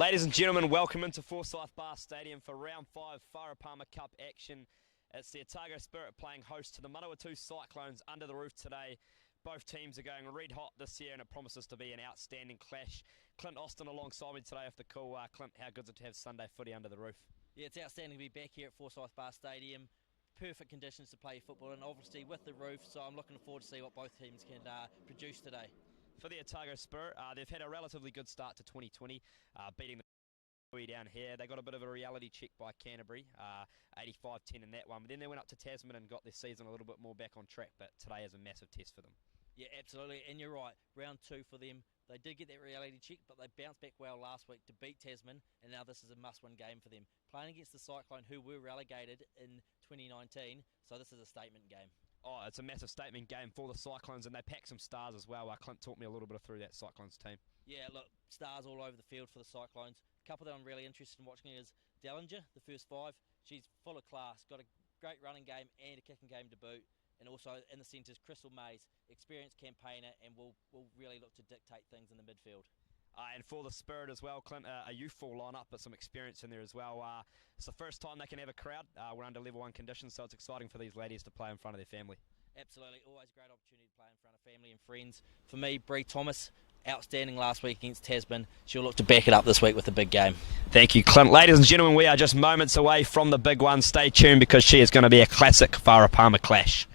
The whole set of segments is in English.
Ladies and gentlemen, welcome into Forsyth Barr Stadium for round 5 Farah Palmer Cup action. It's the Otago Spirit playing host to the Manawatu Cyclones under the roof today. Both teams are going red hot this year and it promises to be an outstanding clash. Clint Austin alongside me today off the call. Clint, how good is it to have Sunday footy under the roof? Yeah, it's outstanding to be back here at Forsyth Barr Stadium. Perfect conditions to play football and obviously with the roof, so I'm looking forward to see what both teams can produce today. For the Otago Spirit, they've had a relatively good start to 2020, beating the down here. They got a bit of a reality check by Canterbury, 85-10 in that one. But then they went up to Tasman and got their season a little bit more back on track. But today is a massive test for them. Yeah, absolutely. And you're right. Round 2 for them. They did get that reality check, but they bounced back well last week to beat Tasman. And now this is a must-win game for them. Playing against the Cyclone, who were relegated in 2019. So this is a statement game. Oh, it's a massive statement game for the Cyclones, and they pack some stars as well. Clint talked me a little bit through that Cyclones team. Yeah, look, stars all over the field for the Cyclones. A couple that I'm really interested in watching is Dellinger, the first 5. She's full of class, got a great running game and a kicking game to boot. And also in the centres, Crystal Mays, experienced campaigner, and will really look to dictate things in the midfield. And for the Spirit as well, Clint, a youthful lineup, but some experience in there as well. It's the first time they can have a crowd. We're under level 1 conditions, so it's exciting for these ladies to play in front of their family. Absolutely, always a great opportunity to play in front of family and friends. For me, Bree Thomas, outstanding last week against Tasman. She'll look to back it up this week with a big game. Thank you, Clint. Ladies and gentlemen, we are just moments away from the big one. Stay tuned because she is going to be a classic Farah Palmer clash.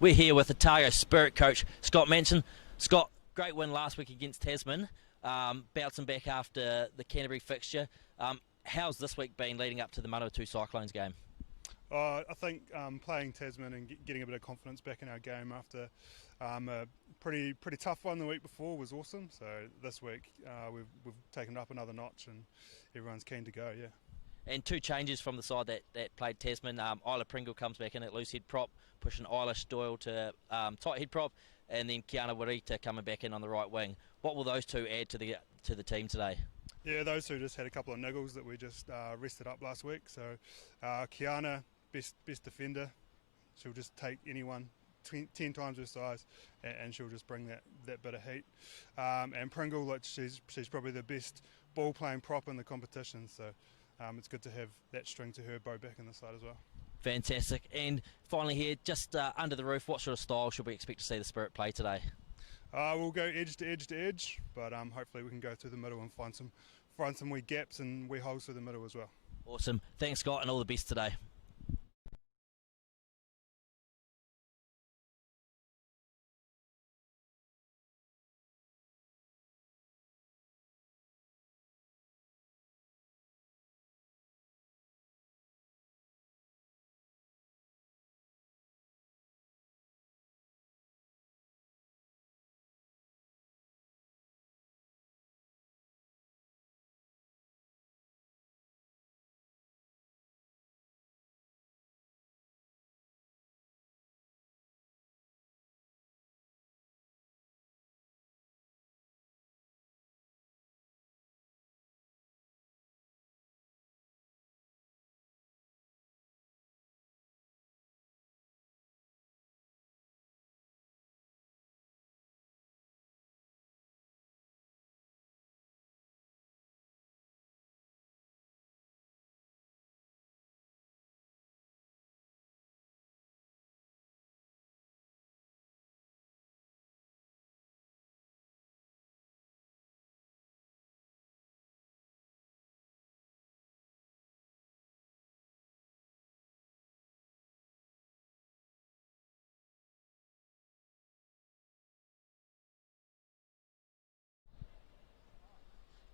We're here with Otago Spirit coach Scott Manson. Scott, great win last week against Tasman, bouncing back after the Canterbury fixture. How's this week been leading up to the Manawatu Cyclones game? I think playing Tasman and getting a bit of confidence back in our game after a pretty tough one the week before was awesome. So this week we've taken it up another notch and everyone's keen to go. Yeah. And 2 changes from the side that played Tasman. Isla Pringle comes back in at loose head prop, pushing Eilish Doyle to tight head prop, and then Kiana Warita coming back in on the right wing. What will those 2 add to the team today? Yeah, those 2 just had a couple of niggles that we just rested up last week. So Kiana, best defender, she'll just take anyone 10 times her size, and she'll just bring that bit of heat. And Pringle, like she's probably the best ball playing prop in the competition. So. It's good to have that string to her bow back in the side as well. Fantastic. And finally here, just under the roof, what sort of style should we expect to see the Spirit play today? We'll go edge to edge to edge, but hopefully we can go through the middle and find some wee gaps and wee holes through the middle as well. Awesome. Thanks, Scott, and all the best today.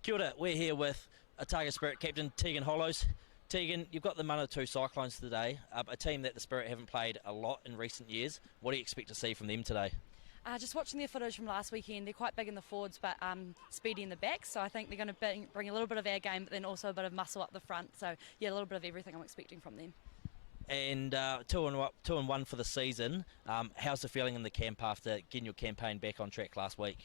Kia ora, we're here with Otago Spirit captain Tegan Hollows. Tegan, you've got the Manawatu Cyclones today, a team that the Spirit haven't played a lot in recent years. What do you expect to see from them today? Just watching their footage from last weekend, they're quite big in the forwards but speedy in the back, so I think they're going to bring a little bit of our game but then also a bit of muscle up the front, so yeah, a little bit of everything I'm expecting from them. And 2-1 for the season. How's the feeling in the camp after getting your campaign back on track last week?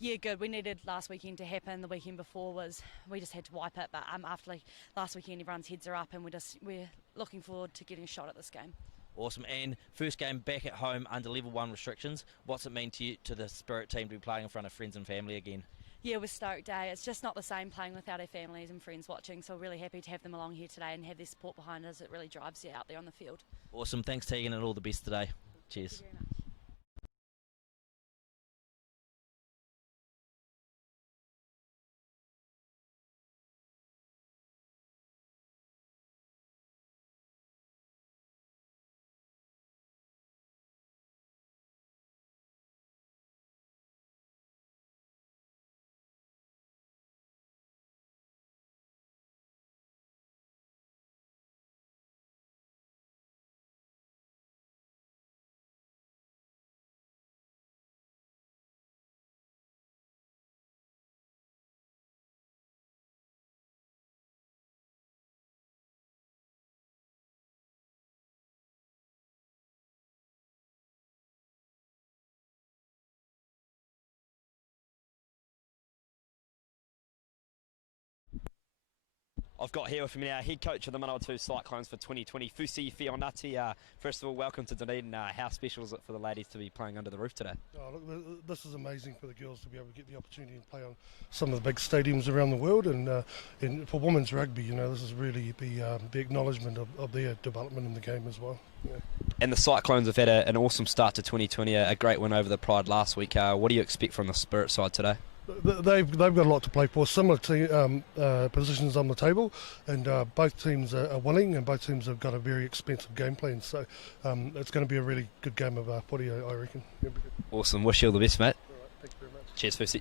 Yeah, good. We needed last weekend to happen. The weekend before we just had to wipe it, but after last weekend everyone's heads are up and we're looking forward to getting a shot at this game. Awesome. And first game back at home under level 1 restrictions. What's it mean to you, to the Spirit team, to be playing in front of friends and family again? Yeah, we're stoked. It's just not the same playing without our families and friends watching, so we're really happy to have them along here today and have their support behind us. It really drives you out there on the field. Awesome. Thanks, Tegan, and all the best today. Cheers. Thank you very much. I've got here with me now head coach of the Manawatu Cyclones for 2020, Fusi Fionati. First of all, welcome to Dunedin. How special is it for the ladies to be playing under the roof today? Oh, look, this is amazing for the girls to be able to get the opportunity to play on some of the big stadiums around the world, and for women's rugby, this is really the acknowledgement of their development in the game as well. Yeah. And the Cyclones have had an awesome start to 2020, a great win over the Pride last week. What do you expect from the Spirit side today? They've got a lot to play for, similar to positions on the table, and both teams are winning, and both teams have got a very expensive game plan, so it's going to be a really good game of footy, I reckon. Awesome, wish you all the best, mate. All right, thank you very much. Cheers, Fusi.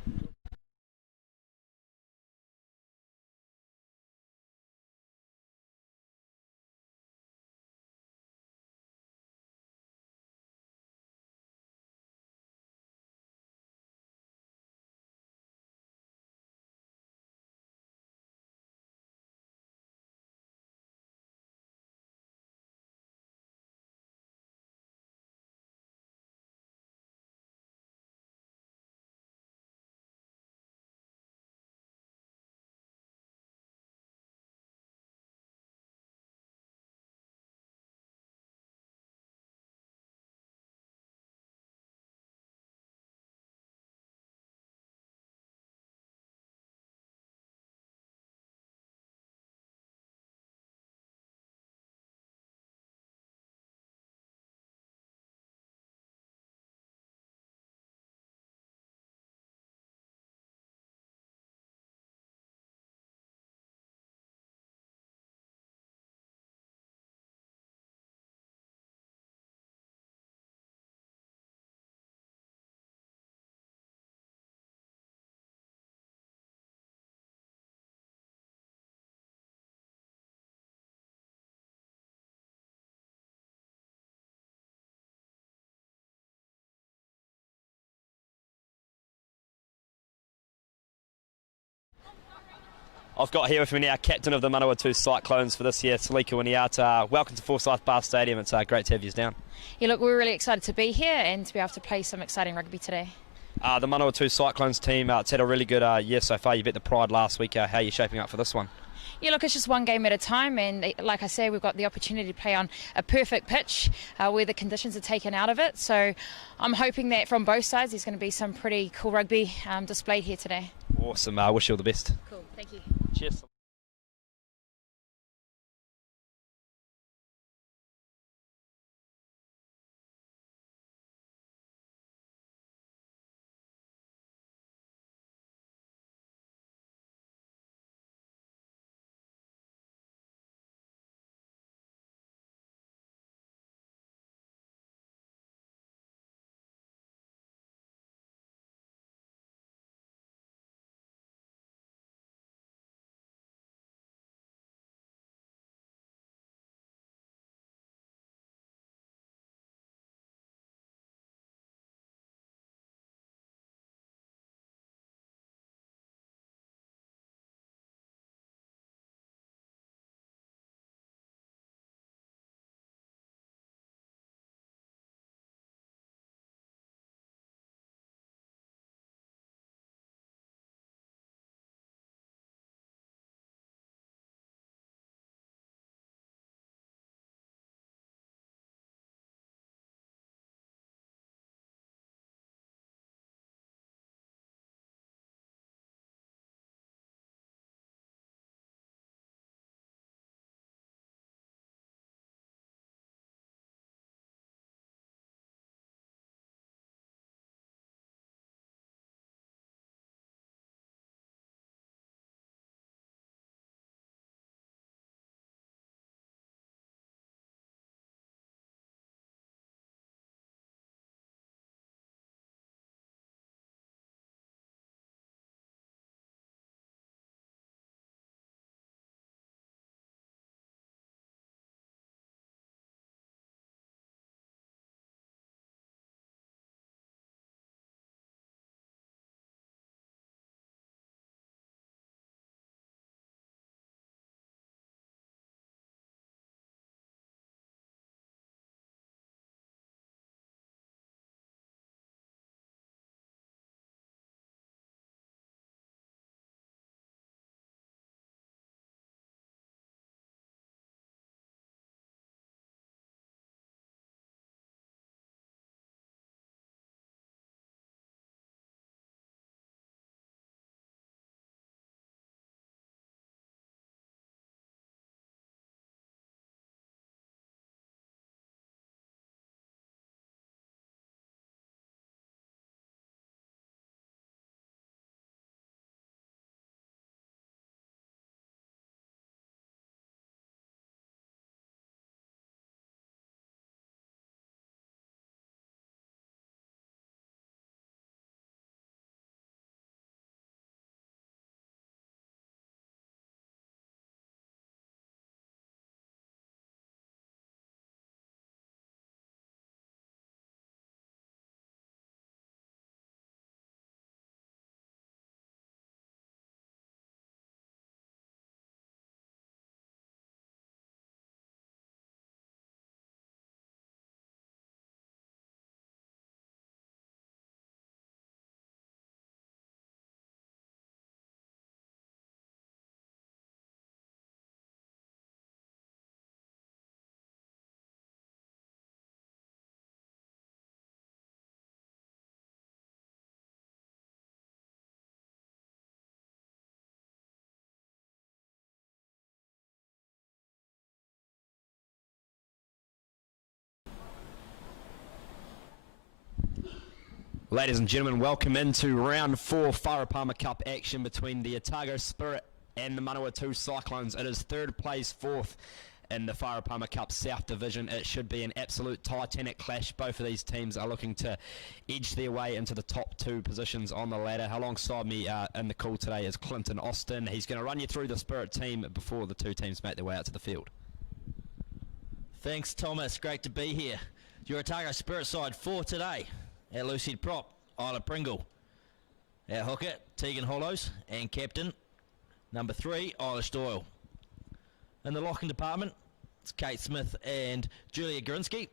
I've got here with me now captain of the Manawatu Cyclones for this year, Salika Winiata. Welcome to Forsyth Barr Stadium. It's great to have you down. Yeah, look, we're really excited to be here and to be able to play some exciting rugby today. The Manawatu Cyclones team, it's had a really good year so far. You beat the Pride last week. How are you shaping up for this one? Yeah, look, it's just one game at a time, and like I say, we've got the opportunity to play on a perfect pitch where the conditions are taken out of it. So I'm hoping that from both sides there's going to be some pretty cool rugby displayed here today. Awesome. Wish you all the best. Cool, thank you. Cheers. Ladies and gentlemen, welcome into round 4 Farah Palmer Cup action between the Otago Spirit and the Manawatu Cyclones. It is third place, fourth in the Farah Palmer Cup South Division. It should be an absolute titanic clash. Both of these teams are looking to edge their way into the top 2 positions on the ladder. Alongside me in the call today is Clinton Austin. He's going to run you through the Spirit team before the 2 teams make their way out to the field. Thanks, Thomas. Great to be here. Your Otago Spirit side for today. At Lucid Prop, Isla Pringle. At hooker, Tegan Hollows. And captain, number 3, Eilish Doyle. In the locking department, it's Kate Smith and Julia Grinsky.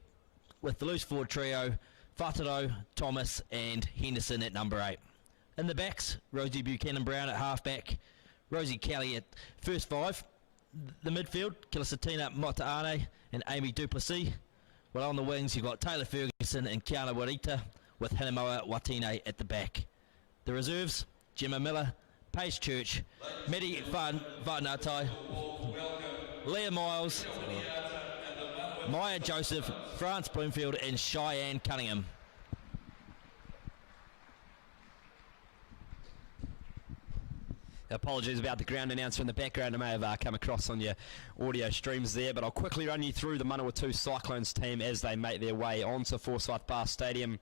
With the loose forward trio, Whatero, Thomas and Henderson at number 8. In the backs, Rosie Buchanan-Brown at halfback, Rosie Kelly at first 5. The midfield, Kilisatina Motaane and Amy Duplessis. Well, on the wings, you've got Taylor Ferguson and Kiana Warita, with Hinamoa Watine at the back. The reserves, Gemma Miller, Paige Church, Medi Varnatai, Leah Miles, Maya Joseph, France Bloomfield and Cheyenne Cunningham. Apologies about the ground announcer in the background. I may have come across on your audio streams there, but I'll quickly run you through the Manawatu Cyclones team as they make their way onto Forsyth Barr Stadium.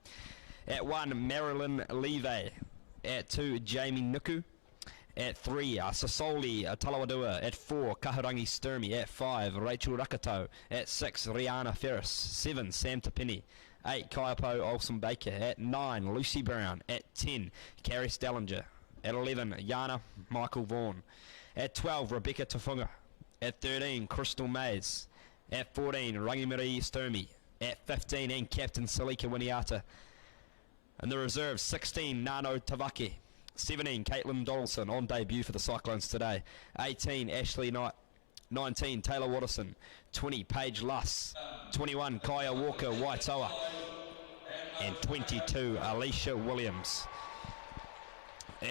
At 1, Marilyn Levy. At 2, Jamie Nuku. At 3, Sasoli Talawadua. At 4, Kahurangi Sturmy. At 5, Rachel Rakato. At 6, Rihanna Ferris. 7, Sam Tapini. 8, Kaiapo Olsen Baker. At 9, Lucy Brown. At 10, Carrie Stellinger. At 11, Yana Michael Vaughan. At 12, Rebecca Tafunga. At 13, Crystal Mays. At 14, Rangimiri Sturmy. At 15, and Captain Salika Winiata. And the reserves, 16, Nano Tavaki. 17, Caitlin Donaldson on debut for the Cyclones today. 18, Ashley Knight. 19, Taylor Watterson. 20, Paige Luss. 21, Kaya Walker Waitoa. And 22, Alicia Williams.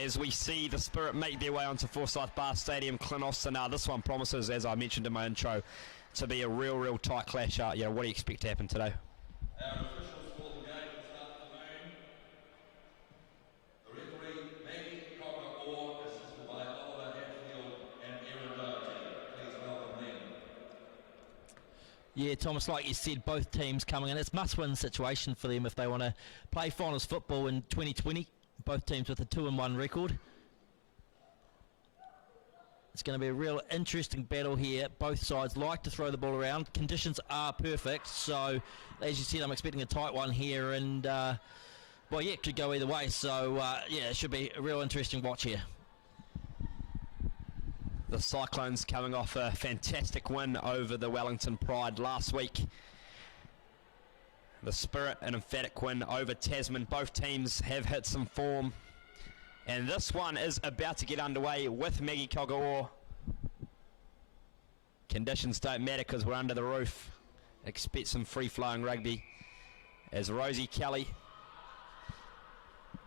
As we see the Spirit make their way onto Forsyth Barr Stadium, Clint Austin, this one promises, as I mentioned in my intro, to be a real tight clash. What do you expect to happen today? Our officials for the game this afternoon. The referee, Maggie Cocker-Orr, assisted by Oliver Hatfield and Erin Doherty. Please welcome them. Yeah, Thomas, like you said, both teams coming in. It's must-win situation for them if they want to play finals football in 2020. Both teams with a 2-1 record. It's going to be a real interesting battle here. Both sides like to throw the ball around. Conditions are perfect, so as you said, I'm expecting a tight one here, and well, yeah, it could go either way. So yeah, it should be a real interesting watch here. The Cyclones coming off a fantastic win over the Wellington Pride last week. The Spirit, an emphatic win over Tasman. Both teams have hit some form. And this one is about to get underway with Maggie Cocker-Orr. Conditions don't matter because we're under the roof. Expect some free-flowing rugby. As Rosie Kelly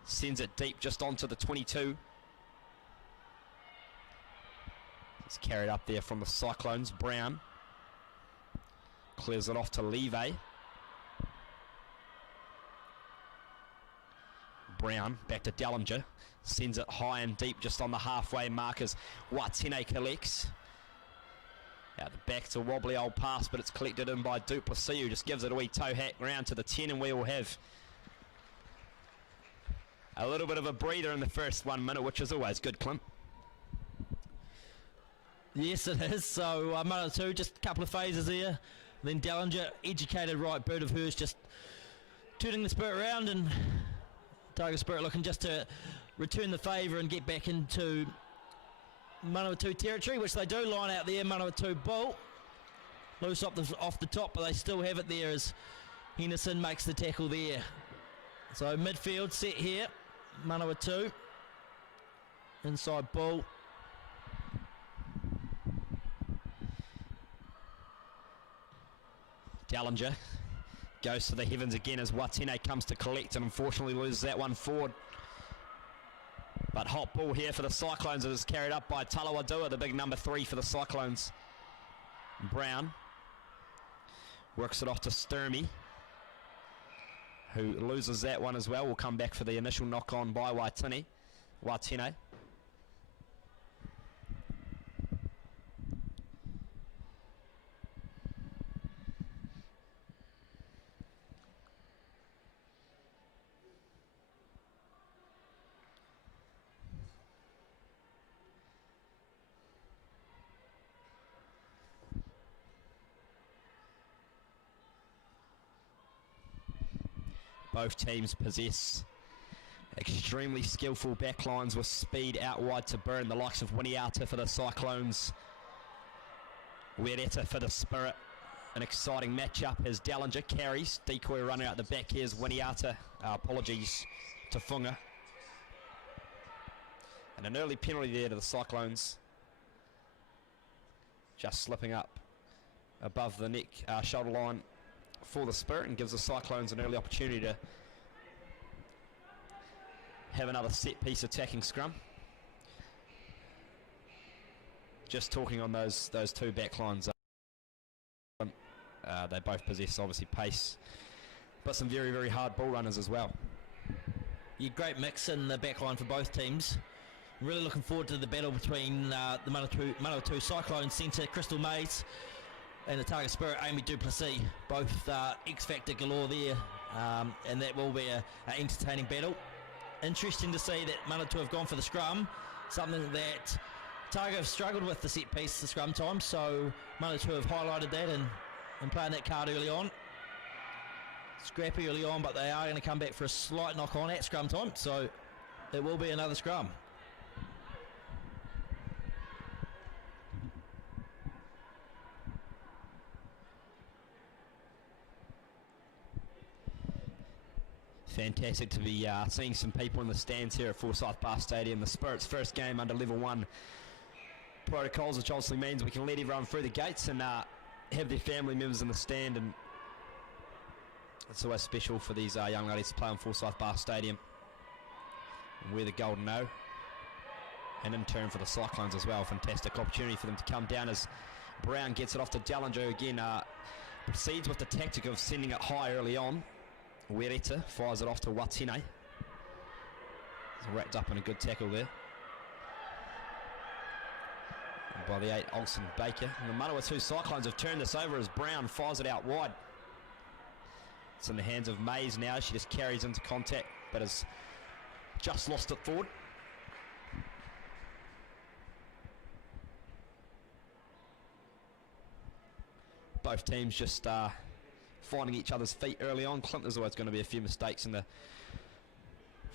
sends it deep just onto the 22. It's carried up there from the Cyclones. Brown clears it off to Levy. Brown back to Dellinger, sends it high and deep just on the halfway markers. Watine collects. Out the back, it's a wobbly old pass, but it's collected in by Duplessis, who just gives it a wee toe hack round to the 10, and we will have a little bit of a breather in the first 1 minute, which is always good, Clint. Yes, it is. So Manawatu, just a couple of phases there. Then Dellinger, educated right boot of hers, just turning the Spirit around, and Otago Spirit looking just to return the favour and get back into Manawatu territory, which they do. Line out there, Manawatu ball. Loose off the top, but they still have it there as Henderson makes the tackle there. So midfield set here, Manawatu. Inside ball. Dellinger goes to the heavens again as Watine comes to collect and unfortunately loses that one forward. But hot ball here for the Cyclones. It is carried up by Talawadua, the big number 3 for the Cyclones. Brown works it off to Sturmy. who loses that one as well, will come back for the initial knock-on by Watine. Both teams possess extremely skillful backlines with speed out wide to burn, the likes of Winiata for the Cyclones, Wereta for the Spirit. An exciting matchup as Dallinger carries. Decoy runner out the back. Here's Winiata. Apologies to Funga. And an early penalty there to the Cyclones. Just slipping up above the neck, shoulder line for the Spirit, and gives the Cyclones an early opportunity to have another set piece attacking scrum. Just talking on those two back lines, they both possess obviously pace, but some very, very hard ball runners as well. Yeah, great mix in the back line for both teams. Really looking forward to the battle between the Manawatu Cyclones centre Crystal Mays and the Otago Spirit Amy Duplessis. Both X-Factor galore there, and that will be an entertaining battle. Interesting to see that Manawatu have gone for the scrum, something that Otago have struggled with the set piece, the scrum time, so Manawatu have highlighted that and playing that card early on. Scrappy early on, but they are going to come back for a slight knock on at scrum time, so it will be another scrum. Fantastic to be seeing some people in the stands here at Forsyth Barr Stadium. The Spirit's first game under level 1 protocols, which obviously means we can let everyone through the gates and have their family members in the stand, and it's always special for these young ladies to play on Forsyth Barr Stadium and wear the golden O. And in turn for the Cyclones as well, fantastic opportunity for them to come down as Brown gets it off to Dallinger, who again proceeds with the tactic of sending it high early on. Wereta fires it off to Watine. He's wrapped up in a good tackle there. And by the 8, Olsen Baker. And the Manawatu Cyclones have turned this over as Brown fires it out wide. It's in the hands of Mays now. She just carries into contact, but has just lost it forward. Both teams just finding each other's feet early on. Clint, there's always going to be a few mistakes in the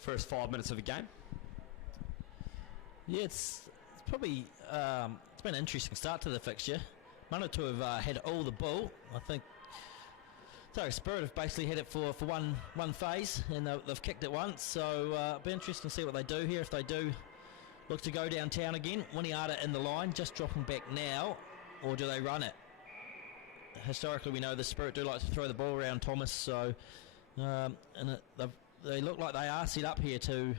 first 5 minutes of a game. Yeah, it's probably it's been an interesting start to the fixture. Manawatu have had all the ball. I think Otago Spirit have basically had it for one phase, and they've kicked it once. So it'll be interesting to see what they do here. If they do look to go downtown again, Winiata in the line, just dropping back now, or do they run it? Historically, we know the Spirit do like to throw the ball around, Thomas, so they look like they are set up here to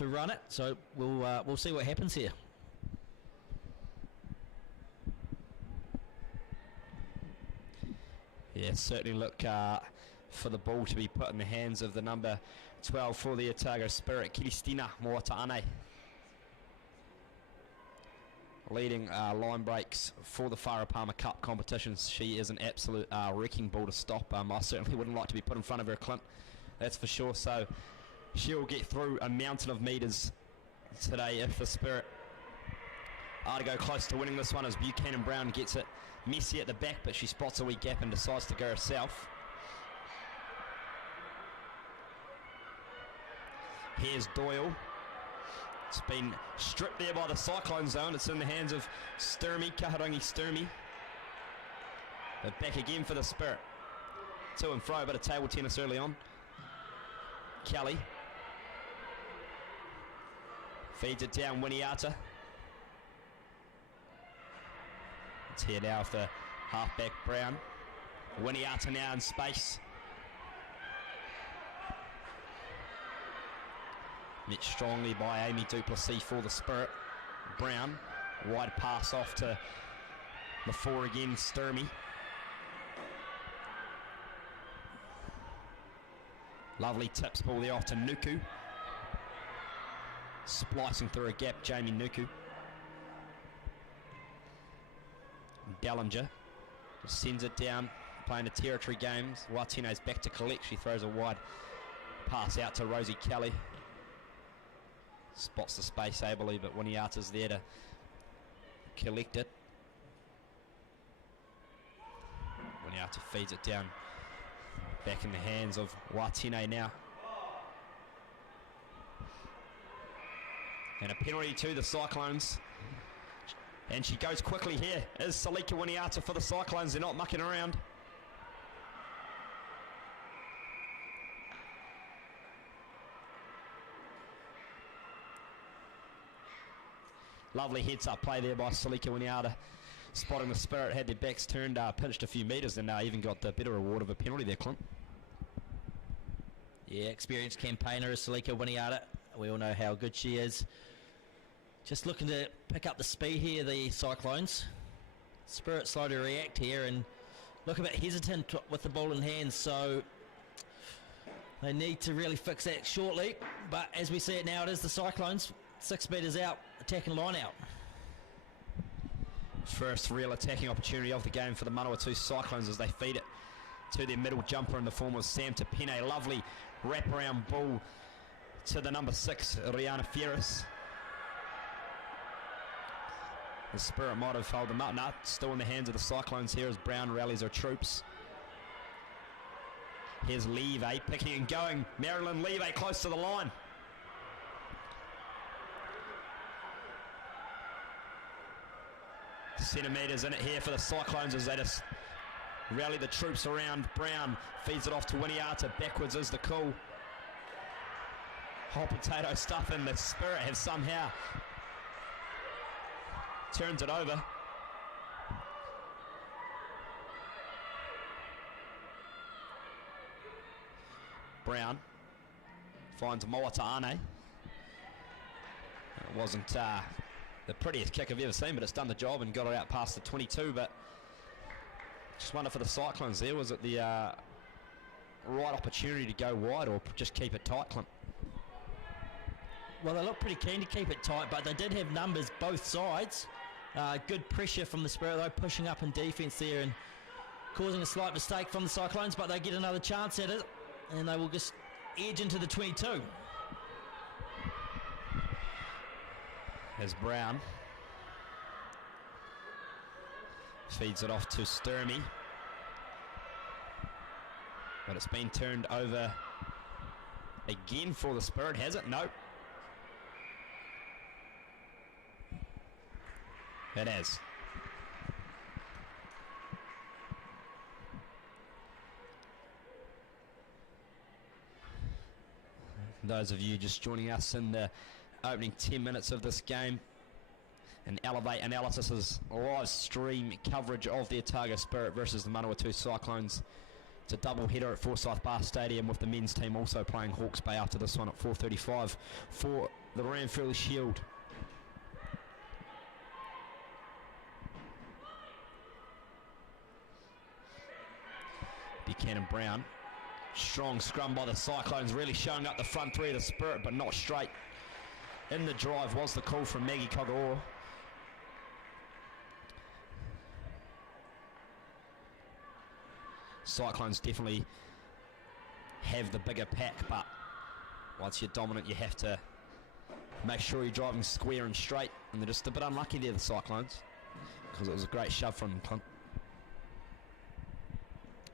run it, so we'll see what happens here. Yeah, certainly look for the ball to be put in the hands of the number 12 for the Otago Spirit, Kiristina Moataane. Leading line breaks for the Farah Palmer Cup competitions. She is an absolute wrecking ball to stop. I certainly wouldn't like to be put in front of her, Clint, that's for sure. So she'll get through a mountain of metres today if the Spirit are to go close to winning this one, as Buchanan Brown gets it messy at the back, but she spots a wee gap and decides to go herself. Here's Doyle. It's been stripped there by the Cyclone zone. It's in the hands of Sturmey, Kaharangi Sturmey. But back again for the Spirit. To and fro, a bit of table tennis early on. Kelly feeds it down, Winiata. It's here now for halfback Brown. Winiata now in space. Met strongly by Amy Duplessis for the Spirit. Brown, wide pass off to the 4 again, Sturmey. Lovely tips ball there off to Nuku. Splicing through a gap, Jamie Nuku. Dellinger just sends it down, playing the territory games. Watine's back to collect. She throws a wide pass out to Rosie Kelly. Spots the space ably, but Winiata's there to collect it. Winiata feeds it down. Back in the hands of Watine now. And a penalty to the Cyclones. And she goes quickly here. Is Salika Winiata for the Cyclones. They're not mucking around. Lovely heads-up play there by Salika Winiata. Spotting the Spirit, had their backs turned, pinched a few metres, and even got the better reward of a penalty there, Clint. Yeah, experienced campaigner is Salika Winiata. We all know how good she is. Just looking to pick up the speed here, the Cyclones. Spirit slow to react here and look a bit hesitant with the ball in hand, so they need to really fix that shortly. But as we see it now, it is the Cyclones, 6 metres out, attacking line out. First real attacking opportunity of the game for the Manawatu Cyclones as they feed it to their middle jumper in the form of Sam Tapine. Lovely wraparound ball to the number 6, Rihanna Ferris. The Spirit might have held them up. Nah, still in the hands of the Cyclones here as Brown rallies her troops. Here's Leve picking and going. Marilyn Leve close to the line. Centimetres in it here for the Cyclones as they just rally the troops around. Brown feeds it off to Winiata. Backwards is the call. Hot potato stuff, and the Spirit have somehow turns it over. Brown finds Moataane. It wasn't the prettiest kick I've ever seen, but it's done the job and got it out past the 22. But just wonder for the Cyclones there, was it the right opportunity to go wide or just keep it tight, Clint? Well, they look pretty keen to keep it tight, but they did have numbers both sides. Good pressure from the Spirit, though, pushing up in defence there and causing a slight mistake from the Cyclones, but they get another chance at it, and they will just edge into the 22. There's Brown. Feeds it off to Sturmey. But it's been turned over again for the Spirit, has it? No. It has. Those of you just joining us in the opening 10 minutes of this game, and Elevate Analysis's live stream coverage of the Otago Spirit versus the Manawatu Cyclones. It's a double header at Forsyth Barr Stadium, with the men's team also playing Hawke's Bay after this one at 4:35 for the Ranfurly Shield. Buchanan Brown. Strong scrum by the Cyclones, really showing up the front three of the Spirit, but not straight. In the drive was the call from Maggie Kagawa. Cyclones definitely have the bigger pack, but once you're dominant, you have to make sure you're driving square and straight, and they're just a bit unlucky there, the Cyclones, because it was a great shove from Clint.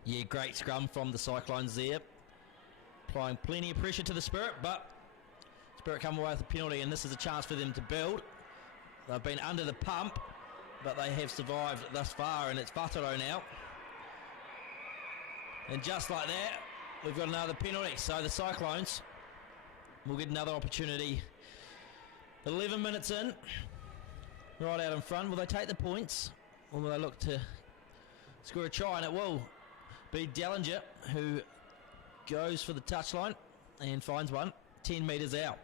Yeah, great scrum from the Cyclones there. Applying plenty of pressure to the Spirit, but Spirit come away with a penalty, and this is a chance for them to build. They've been under the pump, but they have survived thus far, and it's Whataro now. And just like that, we've got another penalty. So the Cyclones will get another opportunity. 11 minutes in, right out in front. Will they take the points, or will they look to score a try? And it will be Dellinger who goes for the touchline and finds one 10 metres out.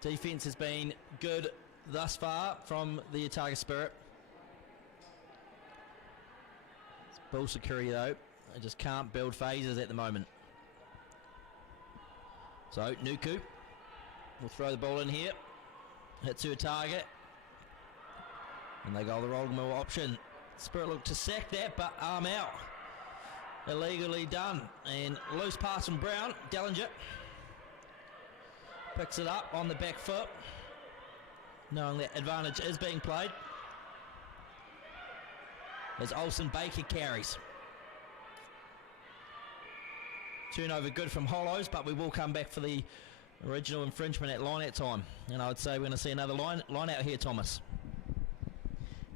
Defence has been good thus far from the Otago Spirit. It's ball security though They just can't build phases at the moment. So Nuku will throw the ball in here. Hits her target. And they go the rolling mill option. Spirit look to sack that, but arm out. Illegally done. And loose pass from Brown. Dellinger picks it up on the back foot, knowing that advantage is being played. As Olsen Baker carries. Turnover good from Hollows, but we will come back for the original infringement at line out time. And I would say we're going to see another line out here, Thomas.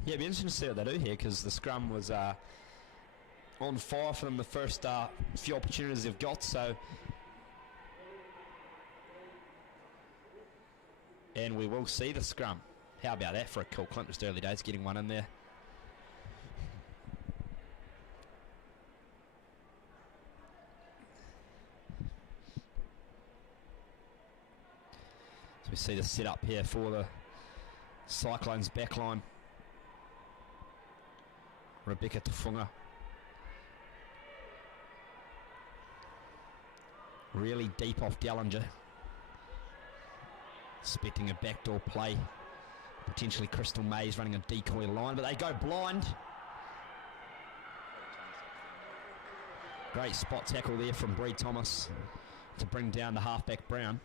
Yeah, it'd be interesting to see what they do here, because the scrum was on fire for them the first few opportunities they've got. So, and we will see the scrum. How about that for a cool Clint? Just early days, getting one in there. So we see the setup here for the Cyclones backline. Rebecca Tufunga. Really deep off Dellinger. Expecting a backdoor play. Potentially Crystal Mays running a decoy line, but they go blind. Great spot tackle there from Bree Thomas to bring down the halfback Brown.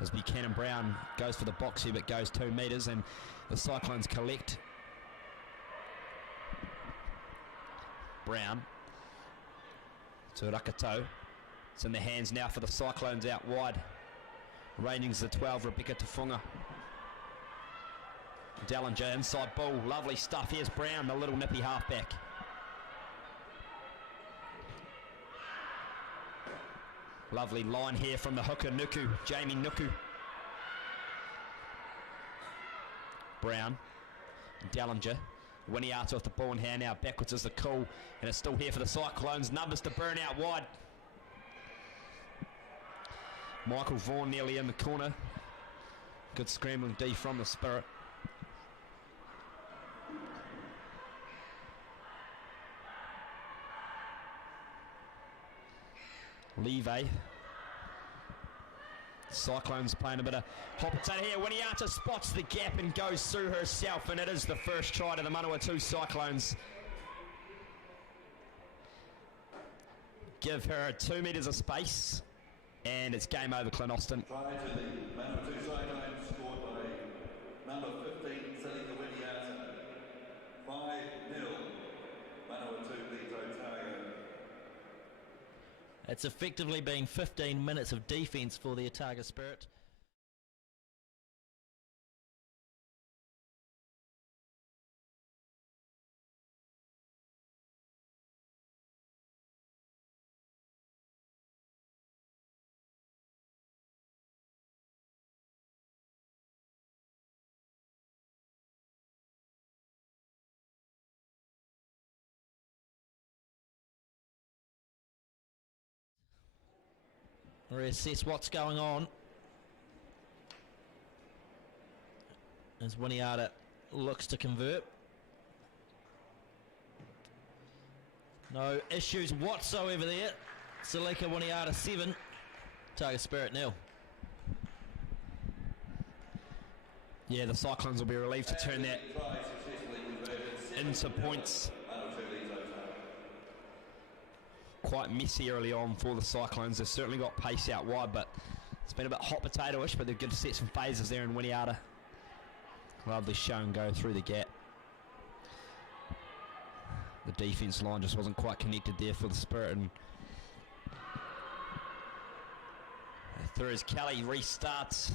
As Buchanan Brown goes for the box here, but goes 2 metres, and the Cyclones collect. Brown to Rakato. It's in the hands now for the Cyclones out wide. Reigning's the 12, Rebecca Tufunga. Dellinger inside ball, lovely stuff. Here's Brown, the little nippy halfback. Lovely line here from the hooker, Nuku, Jamie Nuku. Brown, Dellinger. Winiata with the ball in hand now, backwards is the call, and it's still here for the Cyclones. Numbers to burn out wide. Michael Vaughan nearly in the corner. Good scrambling D from the Spirit. Levy. Cyclones playing a bit of hot potato here. Winiata spots the gap and goes through herself, and it is the first try to the Manawatu Cyclones. Give her 2 metres of space, and it's game over, Clint Austin. Try to the Manawatu Cyclones, scored by number 15, Salika Winiata. 5-0. Manawatu beat Otago. It's effectively been 15 minutes of defence for the Otago Spirit. Reassess what's going on as Winiata looks to convert. No issues whatsoever there. Salika Winiata 7, Otago Spirit 0. Yeah, the Cyclones will be relieved to turn that into points. Quite messy early on for the Cyclones. They've certainly got pace out wide, but it's been a bit hot potato-ish, but they're good to set some phases there in Winiata. Lovely show and go through the gap. The defence line just wasn't quite connected there for the Spirit, and through as Kelly restarts.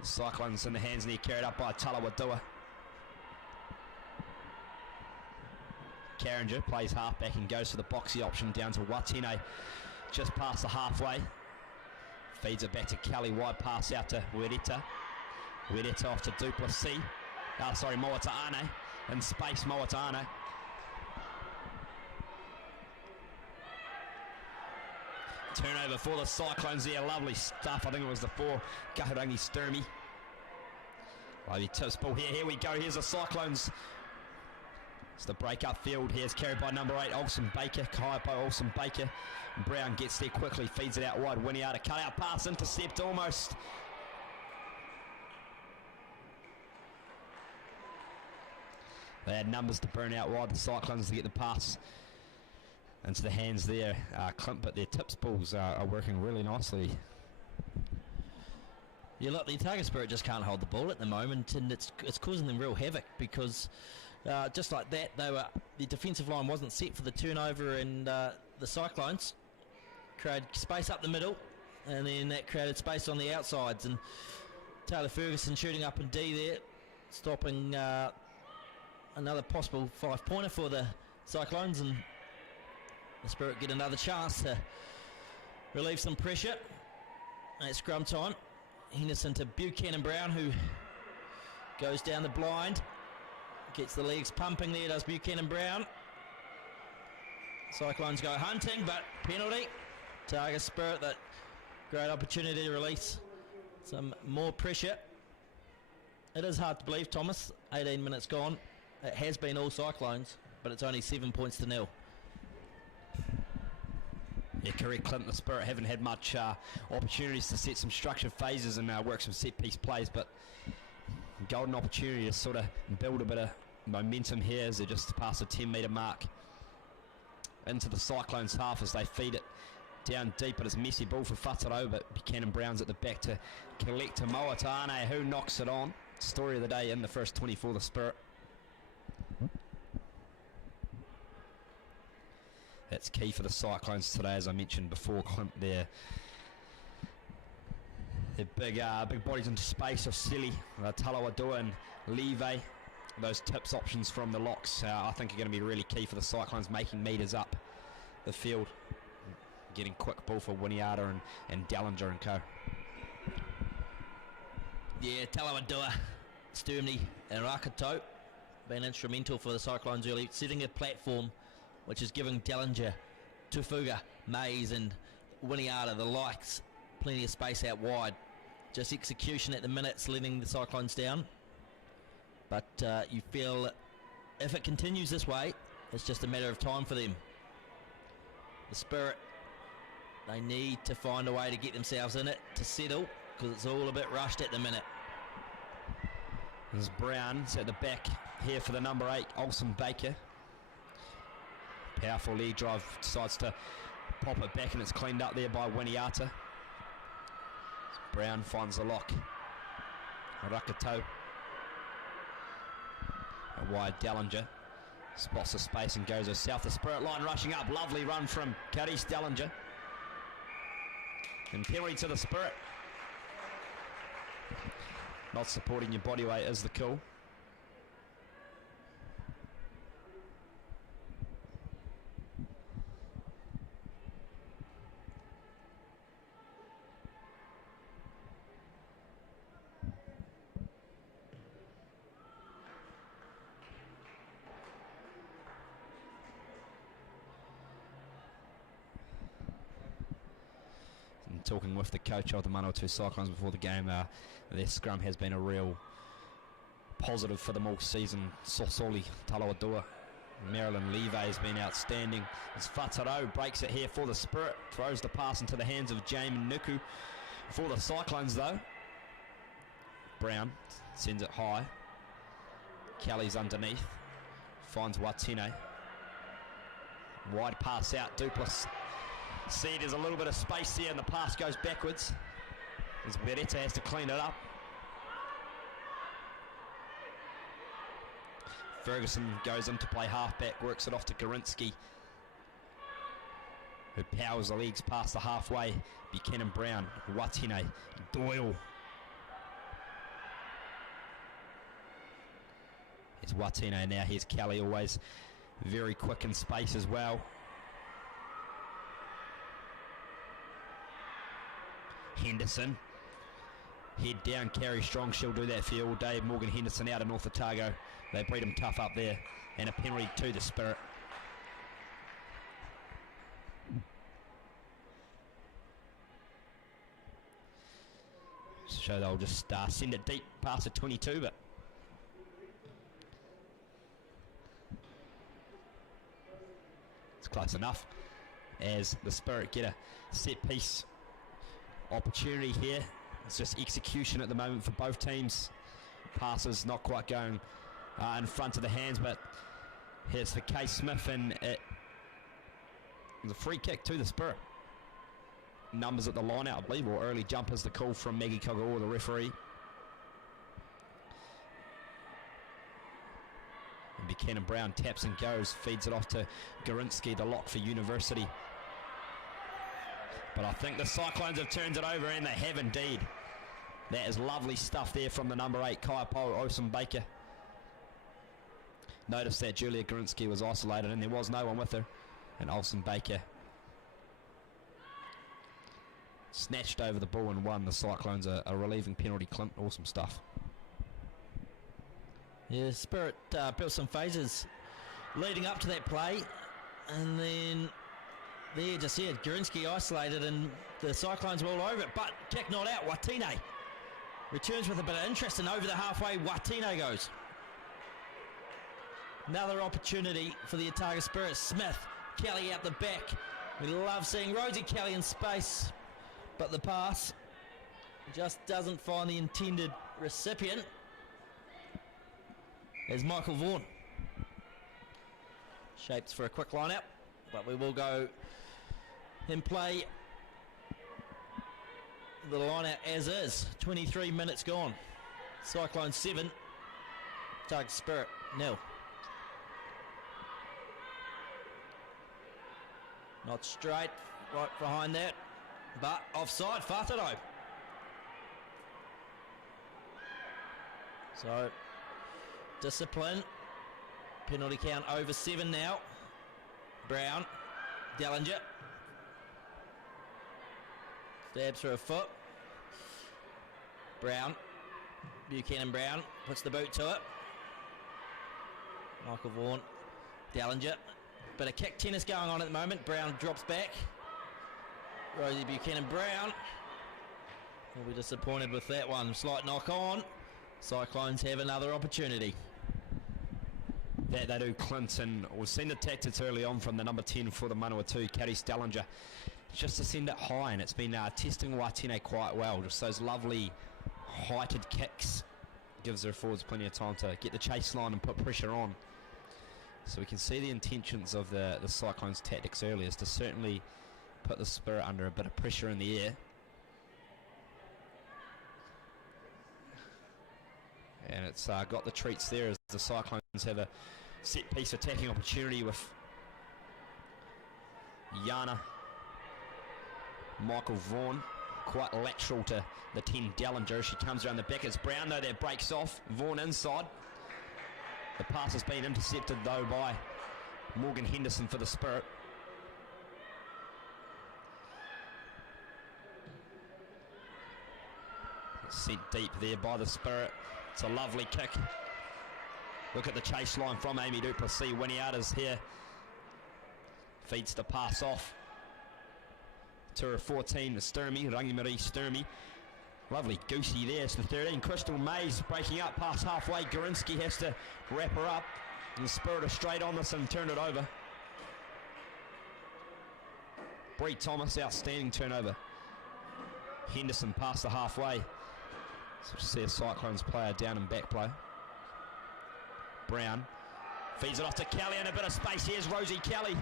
The Cyclones in the hands, and they're carried up by Talawadua. Carringer plays halfback and goes for the boxy option down to Watine, just past the halfway. Feeds it back to Kelly, wide pass out to Wereta. Wereta off to Duplessis. Moata'ane. In space, Moata'ane. Turnover for the Cyclones there, lovely stuff. I think it was the 4, Kahurangi Sturmy. Lovely tips ball here we go, here's the Cyclones. It's the break up field. Here's carried by number 8, Olsen Baker. High by Olsen Baker. Brown gets there quickly, feeds it out wide. Winiata cut out pass, intercept almost. They had numbers to burn out wide, the Cyclones, to get the pass into the hands there. Clint, but their tips balls are working really nicely. Yeah, look, the Otago Spirit just can't hold the ball at the moment, and it's causing them real havoc because just like that, the defensive line wasn't set for the turnover, and the Cyclones created space up the middle, and then that created space on the outsides, and Taylor Ferguson shooting up in D there, stopping another possible 5-pointer for the Cyclones, and the Spirit get another chance to relieve some pressure at scrum time. Henderson to Buchanan Brown, who goes down the blind, gets the legs pumping there, does Buchanan Brown. Cyclones go hunting, but penalty. Otago Spirit, that great opportunity to release some more pressure. It is hard to believe, Thomas, 18 minutes gone. It has been all Cyclones, but it's only 7 points to 0. Yeah, correct, Clint. The Spirit haven't had much opportunities to set some structured phases and work some set-piece plays, but golden opportunity to sort of build a bit of momentum here as they just pass the 10-metre mark into the Cyclones half as they feed it down deep. But it's a messy ball for Whataro, but Buchanan Brown's at the back to collect to Moatane, who knocks it on. Story of the day in the first 20 for the Spirit. That's key for the Cyclones today, as I mentioned before, Clint. Their big bodies into space of Silly, Talawadua and Leve. Those tips options from the locks, I think, are going to be really key for the Cyclones, making meters up the field, getting quick ball for Winiata and Dallinger and co. Yeah, Talawadua, Sturmey and Rakato been instrumental for the Cyclones early, setting a platform which is giving Dallinger, Tufuga, Mays and Winiata, the likes, plenty of space out wide. Just execution at the minute's letting the Cyclones down. But you feel if it continues this way, it's just a matter of time for them. The Spirit, they need to find a way to get themselves in it, to settle, because it's all a bit rushed at the minute. There's Brown's at the back here for the number 8, Olsen Baker. Powerful leg drive, decides to pop it back, and it's cleaned up there by Winiata. Brown finds the lock. Rakato. A wide Dallinger. Spots the space and goes south. The Spirit line rushing up. Lovely run from Caris Dallinger. And penalty to the Spirit. Not supporting your body weight is the call. Talking with the coach of the Manawatu Cyclones before the game, their scrum has been a real positive for them all season. Sosoli, Talawadua, Marilyn Leve has been outstanding. As Whataro breaks it here for the Spirit, throws the pass into the hands of Jamie Nuku. For the Cyclones though, Brown sends it high. Kelly's underneath, finds Watine. Wide pass out, Duplass. See, there's a little bit of space there and the pass goes backwards as Beretta has to clean it up. Ferguson goes in to play halfback, works it off to Gorinsky, who powers the legs past the halfway. Buchanan Brown, Watine, Doyle. Here's Watine now, here's Kelly, always very quick in space as well. Henderson, head down, carry strong, she'll do that for you all day. Morgan Henderson out of North Otago. They beat him tough up there, and a penalty to the Spirit. So they'll just send it deep past the 22, but It's close enough as the Spirit get a set piece opportunity here. It's just execution at the moment for both teams. Passes not quite going in front of the hands, but here's for Kay Smith, and it was a free kick to the Spirit. Numbers at the line out, I believe, or early jumpers, the call from Maggie Kagawa, the referee. And Buchanan Brown taps and goes, feeds it off to Gorinsky, the lock for University. But I think the Cyclones have turned it over, and they have indeed. That is lovely stuff there from the number 8, Kaipo Olsen Baker. Notice that Julia Gorinsky was isolated and there was no one with her. And Olsen Baker snatched over the ball and won. The Cyclones a relieving penalty. Clint, awesome stuff. Yeah, Spirit built some phases leading up to that play, and then there, just here, Gorinsky isolated, and the Cyclones were all over it, but kick not out. Watine returns with a bit of interest, and over the halfway, Watine goes. Another opportunity for the Otago Spirit. Smith, Kelly out the back. We love seeing Rosie Kelly in space, but the pass just doesn't find the intended recipient. There's Michael Vaughan. Shapes for a quick line-out, but we will go and play the line-out as is. 23 minutes gone. Cyclone 7, Otago Spirit 0. Not straight, right behind that, but offside, Whātaro. So, discipline, penalty count over 7 now. Brown, Dellinger, stabs through a foot. Brown, Buchanan Brown, puts the boot to it. Michael Vaughan, Dellinger. Bit of kick tennis going on at the moment. Brown drops back. Rosie Buchanan Brown will be disappointed with that one. Slight knock on. Cyclones have another opportunity. That they do, Clinton. We've seen the tactics early on from the number 10 for the Manawatu, Caris Dellinger. Just to send it high, and it's been testing Watine quite well. Just those lovely heighted kicks. Gives their forwards plenty of time to get the chase line and put pressure on. So we can see the intentions of the Cyclones' tactics earlier is to certainly put the Spirit under a bit of pressure in the air. And it's got the treats there as the Cyclones have a set-piece attacking opportunity with Yana, Michael Vaughan, quite lateral to the 10 Dellinger. She comes around the back. It's Brown though that breaks off. Vaughan inside. The pass has been intercepted though by Morgan Henderson for the Spirit. It's sent deep there by the Spirit. It's a lovely kick. Look at the chase line from Amy Duplessis. Winiata's here. Feeds the pass off to her 14, Sturmey, Rangimari Sturmey. Lovely goosey there. It's the 13, Crystal Mays breaking up past halfway. Gorinsky has to wrap her up. And the Spirit are straight on this and turn it over. Bree Thomas, outstanding turnover. Henderson past the halfway. So we'll see a Cyclones player down in back play. Brown feeds it off to Kelly in a bit of space. Here's Rosie Kelly.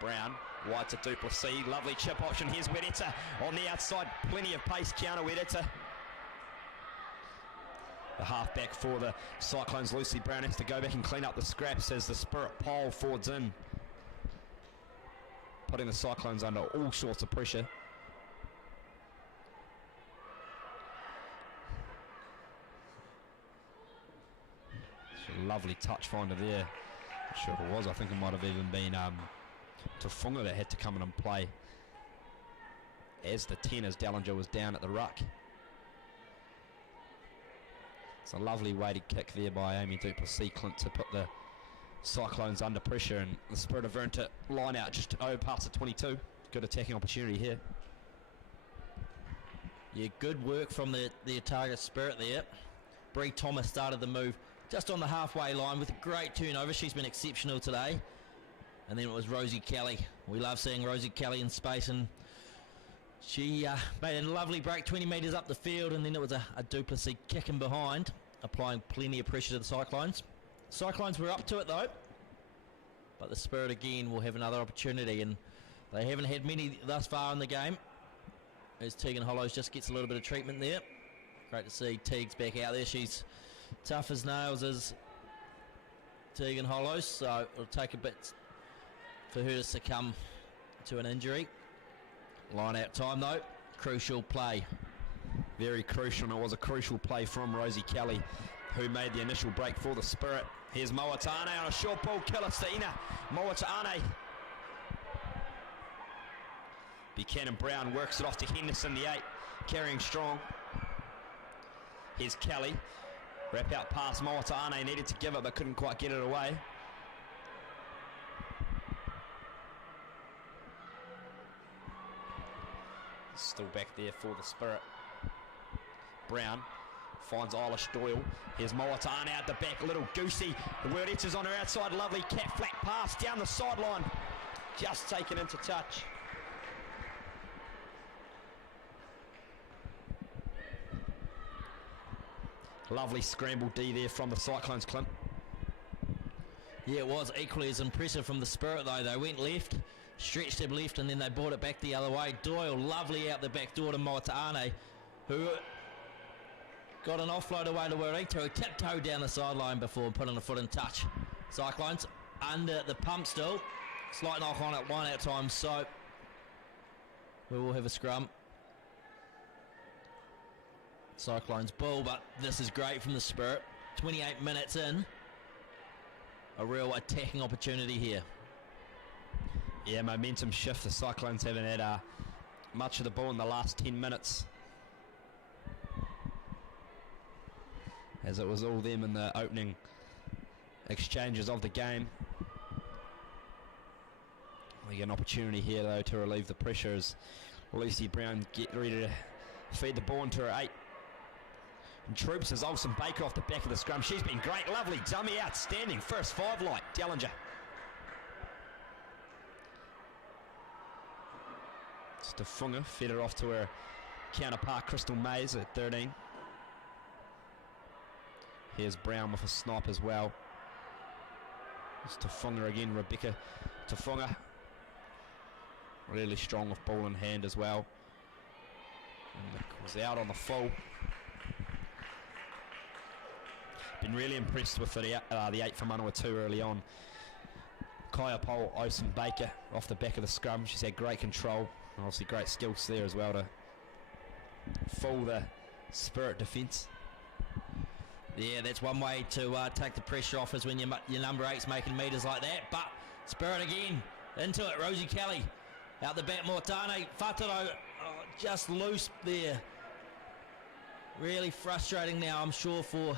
Brown, wide to Duplessis, lovely chip option. Here's Wedetta on the outside, plenty of pace. Kiana Wedetta, the halfback for the Cyclones. Lucy Brown has to go back and clean up the scraps as the Spirit pole forwards in, putting the Cyclones under all sorts of pressure. Lovely touch finder there. Not sure if it was. I think it might have even been Tufunga that had to come in and play as the 10 as Dellinger was down at the ruck. It's a lovely weighted kick there by Amy Duplessis Clint to put the Cyclones under pressure, and the Spirit have earned it line out just over past the 22. Good attacking opportunity here. Yeah, good work from the Otago Spirit there. Bree Thomas started the move just on the halfway line with a great turnover. She's been exceptional today. And then it was Rosie Kelly. We love seeing Rosie Kelly in space, and she made a lovely break 20 metres up the field, and then it was a Duplessis kick in behind, applying plenty of pressure to the Cyclones. Cyclones were up to it though, but the Spirit again will have another opportunity, and they haven't had many thus far in the game, as Tegan Hollows just gets a little bit of treatment there. Great to see Teague's back out there. She's tough as nails as Tegan Hollows, so it'll take a bit for her to succumb to an injury. Line out time though, crucial play. Very crucial, and it was a crucial play from Rosie Kelly, who made the initial break for the Spirit. Here's Mawatane on a short ball killer to Ina. Mawatane. Buchanan Brown works it off to Henderson, the 8, carrying strong. Here's Kelly. Wrap out pass, Mawatane needed to give it but couldn't quite get it away. Still back there for the Spirit. Brown finds Eilish Doyle. Here's Mawatane out the back, a little goosey. The word is on her outside, lovely cat flat pass down the sideline. Just taken into touch. Lovely scramble D there from the Cyclones, Clint. Yeah, it was equally as impressive from the Spirit though. They went left, stretched it left, and then they brought it back the other way. Doyle lovely out the back door to Mawatane, who got an offload away to Warito, who tiptoed down the sideline before putting a foot in touch. Cyclones under the pump still. Slight knock on at one out time, so we will have a scrum. Cyclones ball, but this is great from the Spirit. 28 minutes in. A real attacking opportunity here. Yeah, momentum shift. The Cyclones haven't had much of the ball in the last 10 minutes, as it was all them in the opening exchanges of the game. We get an opportunity here though to relieve the pressure as Lucy Brown get ready to feed the ball into her 8. And troops is Olsen Baker off the back of the scrum. She's been great, lovely dummy, outstanding first 5 like Dellinger. Stefunga fed it off to her counterpart Crystal Mays at 13. Here's Brown with a snipe as well. Stefunga again, Rebecca Stefunga. Really strong with ball in hand as well. And was out on the full. Been really impressed with the 8 from Manawatu early on. Kaya Pole, Olsen Baker off the back of the scrum. She's had great control. Obviously great skills there as well to fool the Spirit defence. Yeah, that's one way to take the pressure off, is when your number 8's making metres like that. But Spirit again, into it, Rosie Kelly. Out the back, Mortane, Fataro, just loose there. Really frustrating now, I'm sure, for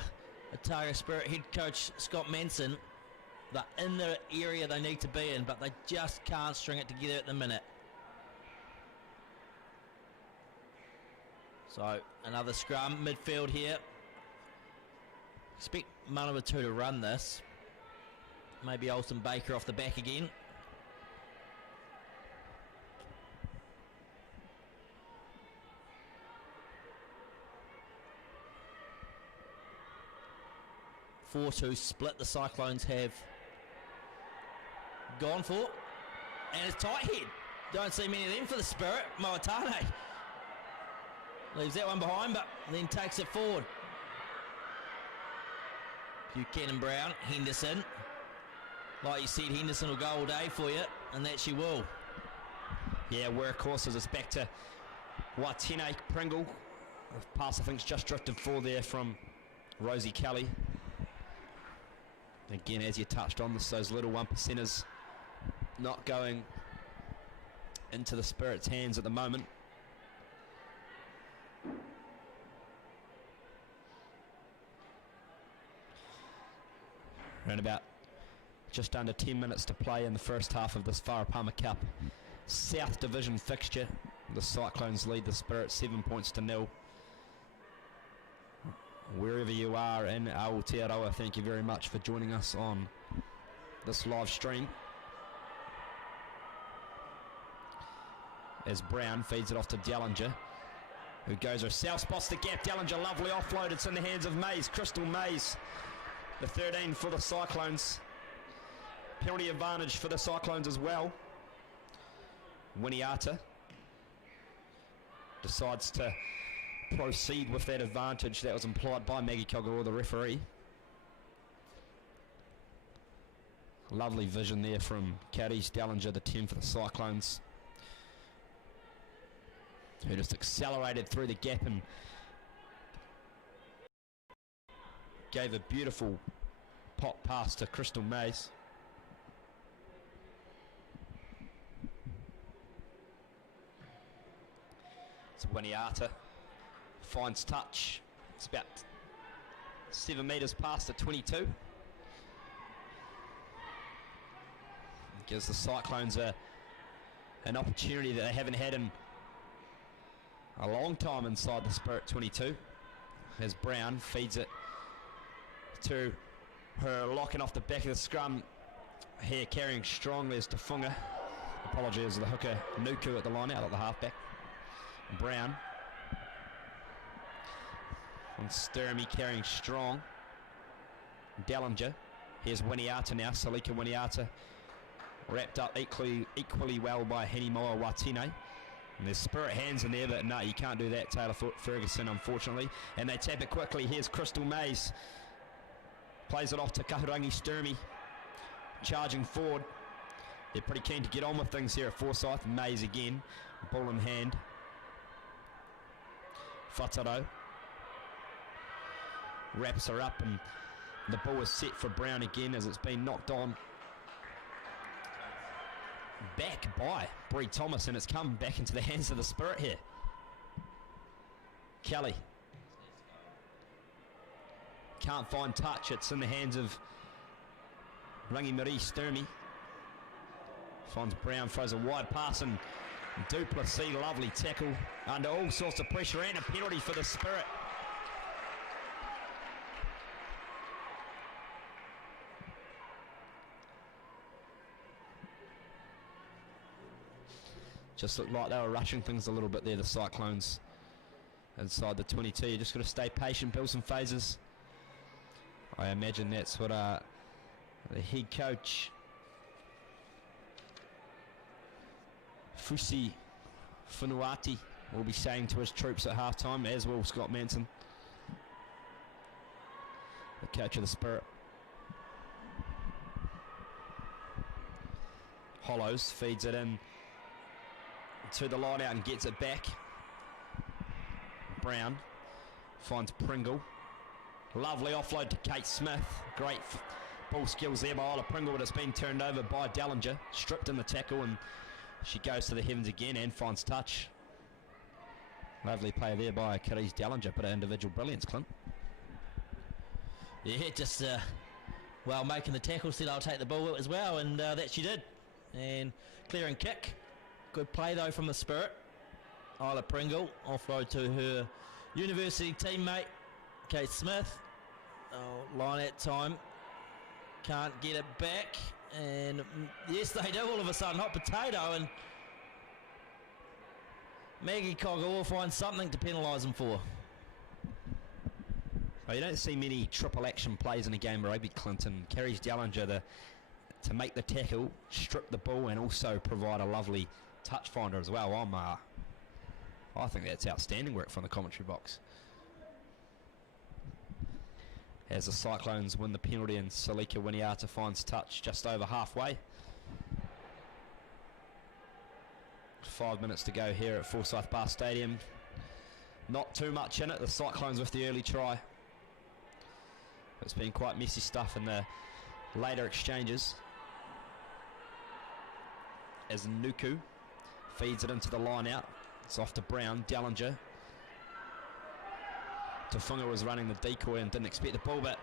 Otago Spirit head coach Scott Manson. They're in the area they need to be in, but they just can't string it together at the minute. So, another scrum, midfield here. Expect Manawatu to run this. Maybe Olsen Baker off the back again. To split the Cyclones have gone for, and it's tight head. Don't see many of them for the Spirit. Mawatane leaves that one behind, but then takes it forward. Buchanan Brown, Henderson. Like you said, Henderson will go all day for you, and that she will. Yeah, workhorses. It's back to Watene Pringle. The pass I think's just drifted for there from Rosie Kelly. Again, as you touched on, those little 1%ers not going into the Spirit's hands at the moment. Around about just under 10 minutes to play in the first half of this Farah Palmer Cup South Division fixture. The Cyclones lead the Spirit 7 points to 0. wherever you are in Aotearoa, thank you very much for joining us on this live stream. As Brown feeds it off to Dellinger, who goes herself, spots the gap. Dellinger, lovely offload. It's in the hands of Mays, Crystal Mays, the 13 for the Cyclones. Penalty advantage for the Cyclones as well. Winiata decides to proceed with that advantage that was implied by Maggie Kogoro, the referee. Lovely vision there from Caris Dellinger, the 10 for the Cyclones, who just accelerated through the gap and gave a beautiful pop pass to Crystal Mays. It's Winiata, finds touch. It's about 7 metres past the 22. Gives the Cyclones an opportunity that they haven't had in a long time inside the Spirit 22. As Brown feeds it to her, locking off the back of the scrum here, carrying strongly as Tafunga. Apologies to the hooker Nuku at the line out at the halfback. Brown on Sturmy, carrying strong. Dellinger. Here's Winiata now. Salika Winiata wrapped up equally well by Henimoa Watine. And there's Spirit hands in there, but no, you can't do that, Taylor Ferguson, unfortunately. And they tap it quickly. Here's Crystal Mays. Plays it off to Kahurangi Sturmy. Charging forward. They're pretty keen to get on with things here at Forsyth. Mays again. Ball in hand. Whataro wraps her up, and the ball is set for Brown again as it's been knocked on back by Bree Thomas, and it's come back into the hands of the Spirit here. Kelly can't find touch. It's in the hands of Rangi Marie Sturmy. Finds Brown, throws a wide pass, and Duplessis, lovely tackle under all sorts of pressure, and a penalty for the Spirit. Just looked like they were rushing things a little bit there, the Cyclones inside the 22. You just got to stay patient, build some phases. I imagine that's what the head coach Fusi Funuati will be saying to his troops at halftime, as will Scott Manson, the coach of the Spirit. Hollows feeds it in to the line out and gets it back. Brown finds Pringle. Lovely offload to Kate Smith. Great ball skills there by Ola Pringle, but it's been turned over by Dellinger. Stripped in the tackle, and she goes to the heavens again and finds touch. Lovely play there by Caris Dellinger, but an individual brilliance, Clint. Yeah, just well, making the tackle, said I'll take the ball as well, and that she did. And clearing kick. Good play though from the Spirit. Isla Pringle, offload to her university teammate, Kate Smith. Oh, line at time. Can't get it back. And yes, they do all of a sudden. Hot potato, and Maggie Cogger will find something to penalise them for. Well, you don't see many triple action plays in a game of rugby, Clinton. Caris Dellinger to make the tackle, strip the ball, and also provide a lovely touch finder as well. I think that's outstanding work from the commentary box. As the Cyclones win the penalty and Salika Winiata finds touch just over halfway. 5 minutes to go here at Forsyth Barr Stadium. Not too much in it. The Cyclones with the early try. It's been quite messy stuff in the later exchanges. As Nuku feeds it into the line out. It's off to Brown. Dellinger. Tafunga was running the decoy and didn't expect the ball, but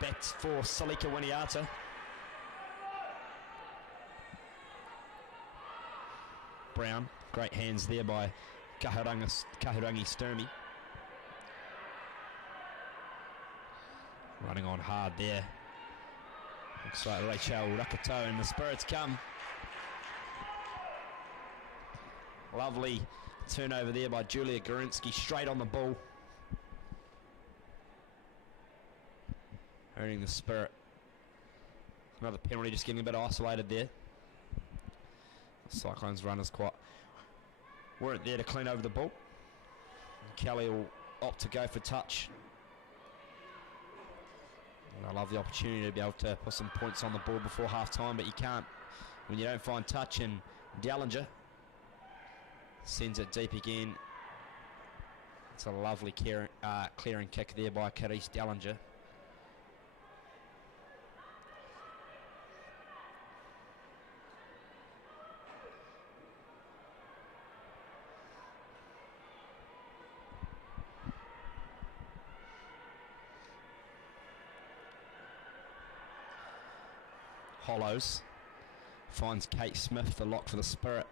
back for Salika Winiata. Brown, great hands there by Kahurangi Sturmy. Running on hard there. Looks like Rachel Rakato and the Spirits come. Lovely turnover there by Julia Gorinsky, straight on the ball. Earning the Spirit. Another penalty, just getting a bit isolated there. The Cyclones runners weren't there to clean over the ball. And Kelly will opt to go for touch. And I love the opportunity to be able to put some points on the board before half time, but you can't when you don't find touch. And Dallinger sends it deep again. It's a lovely clearing kick there by Carice Dallinger. Hollows finds Kate Smith, the lock for the Spirit.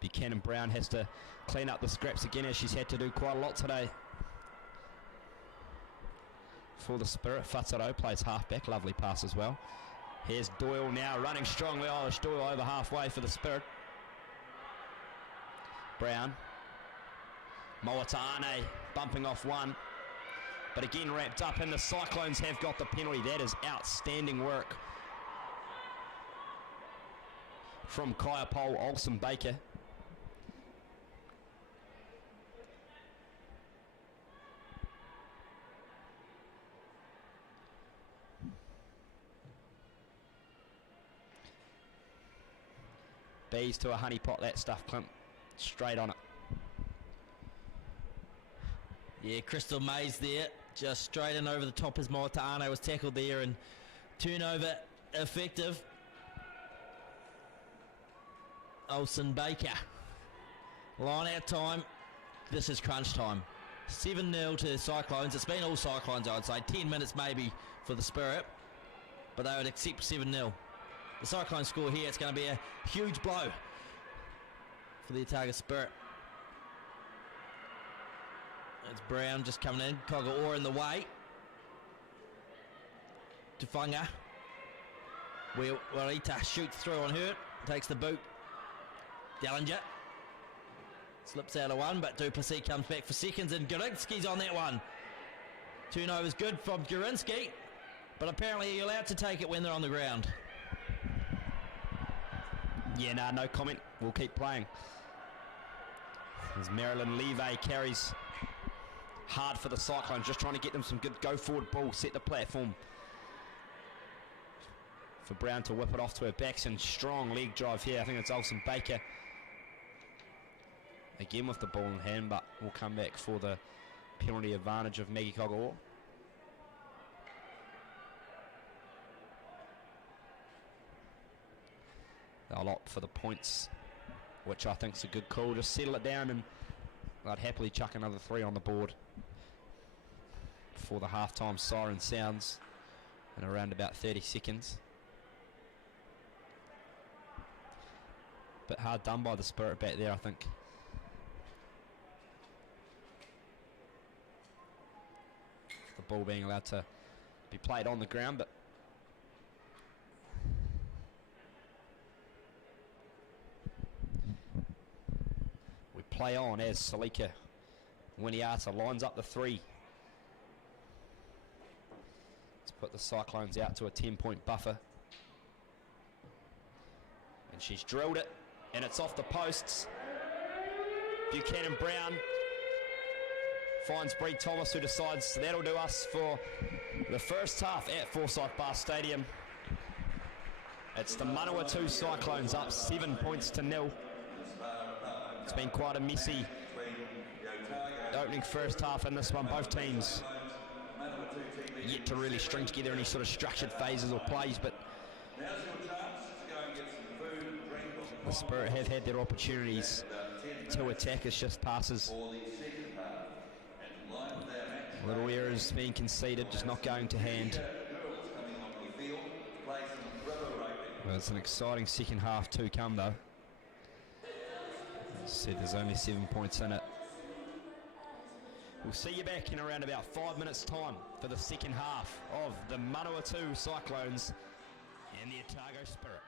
Buchanan Brown has to clean up the scraps again, as she's had to do quite a lot today. For the Spirit, Fataro plays halfback, lovely pass as well. Here's Doyle now running strongly. Irish Doyle over halfway for the Spirit. Brown. Moataane bumping off one. But again wrapped up, and the Cyclones have got the penalty. That is outstanding work from Kaya Pole, Olsen Baker. Bees to a honeypot, that stuff, Clint. Straight on it. Yeah, Crystal Mays there, just straight in over the top as Moataane was tackled there, and turnover effective. Olsen Baker. Line out time. This is crunch time. 7-0 to the Cyclones. It's been all Cyclones, I would say. 10 minutes maybe for the Spirit, but they would accept 7-0. The Cyclones score here. It's going to be a huge blow for the Otago Spirit. It's Brown just coming in. Kagaora in the way. Tufunga. Warita shoots through on her. Takes the boot. Dallinger slips out of one, but Duplessis comes back for seconds, and Gorinsky's on that one. Turnover's good from Gorinsky, but apparently you're allowed to take it when they're on the ground. Yeah, no comment. We'll keep playing. As Marilyn Levy carries hard for the Cyclones, just trying to get them some good go-forward ball, set the platform for Brown to whip it off to her backs, and strong leg drive here. I think it's Olsen Baker again with the ball in hand, but we'll come back for the penalty advantage of Maggie Kagawa. They'll opt for the points, which I think is a good call. Just settle it down, and I'd happily chuck another 3 on the board before the half-time siren sounds in around about 30 seconds. But hard done by the Spirit back there, I think. The ball being allowed to be played on the ground, but we play on as Salika Winiata lines up the 3. Let's put the Cyclones out to a 10-point buffer. And she's drilled it, and it's off the posts. Buchanan Brown finds Bree Thomas, who decides that'll do us for the first half at Forsyth Barr Stadium. It's the Manawatu Cyclones up 7 points to 0. It's been quite a messy opening first half in this one. Both teams yet to really string together any sort of structured phases or plays, but the Spirit have had their opportunities to attack. It's just passes. Little errors being conceded, just not going to hand. Well, it's an exciting second half to come, though. As I said, there's only 7 points in it. We'll see you back in around about 5 minutes' time for the second half of the Manawatu Cyclones and the Otago Spirit.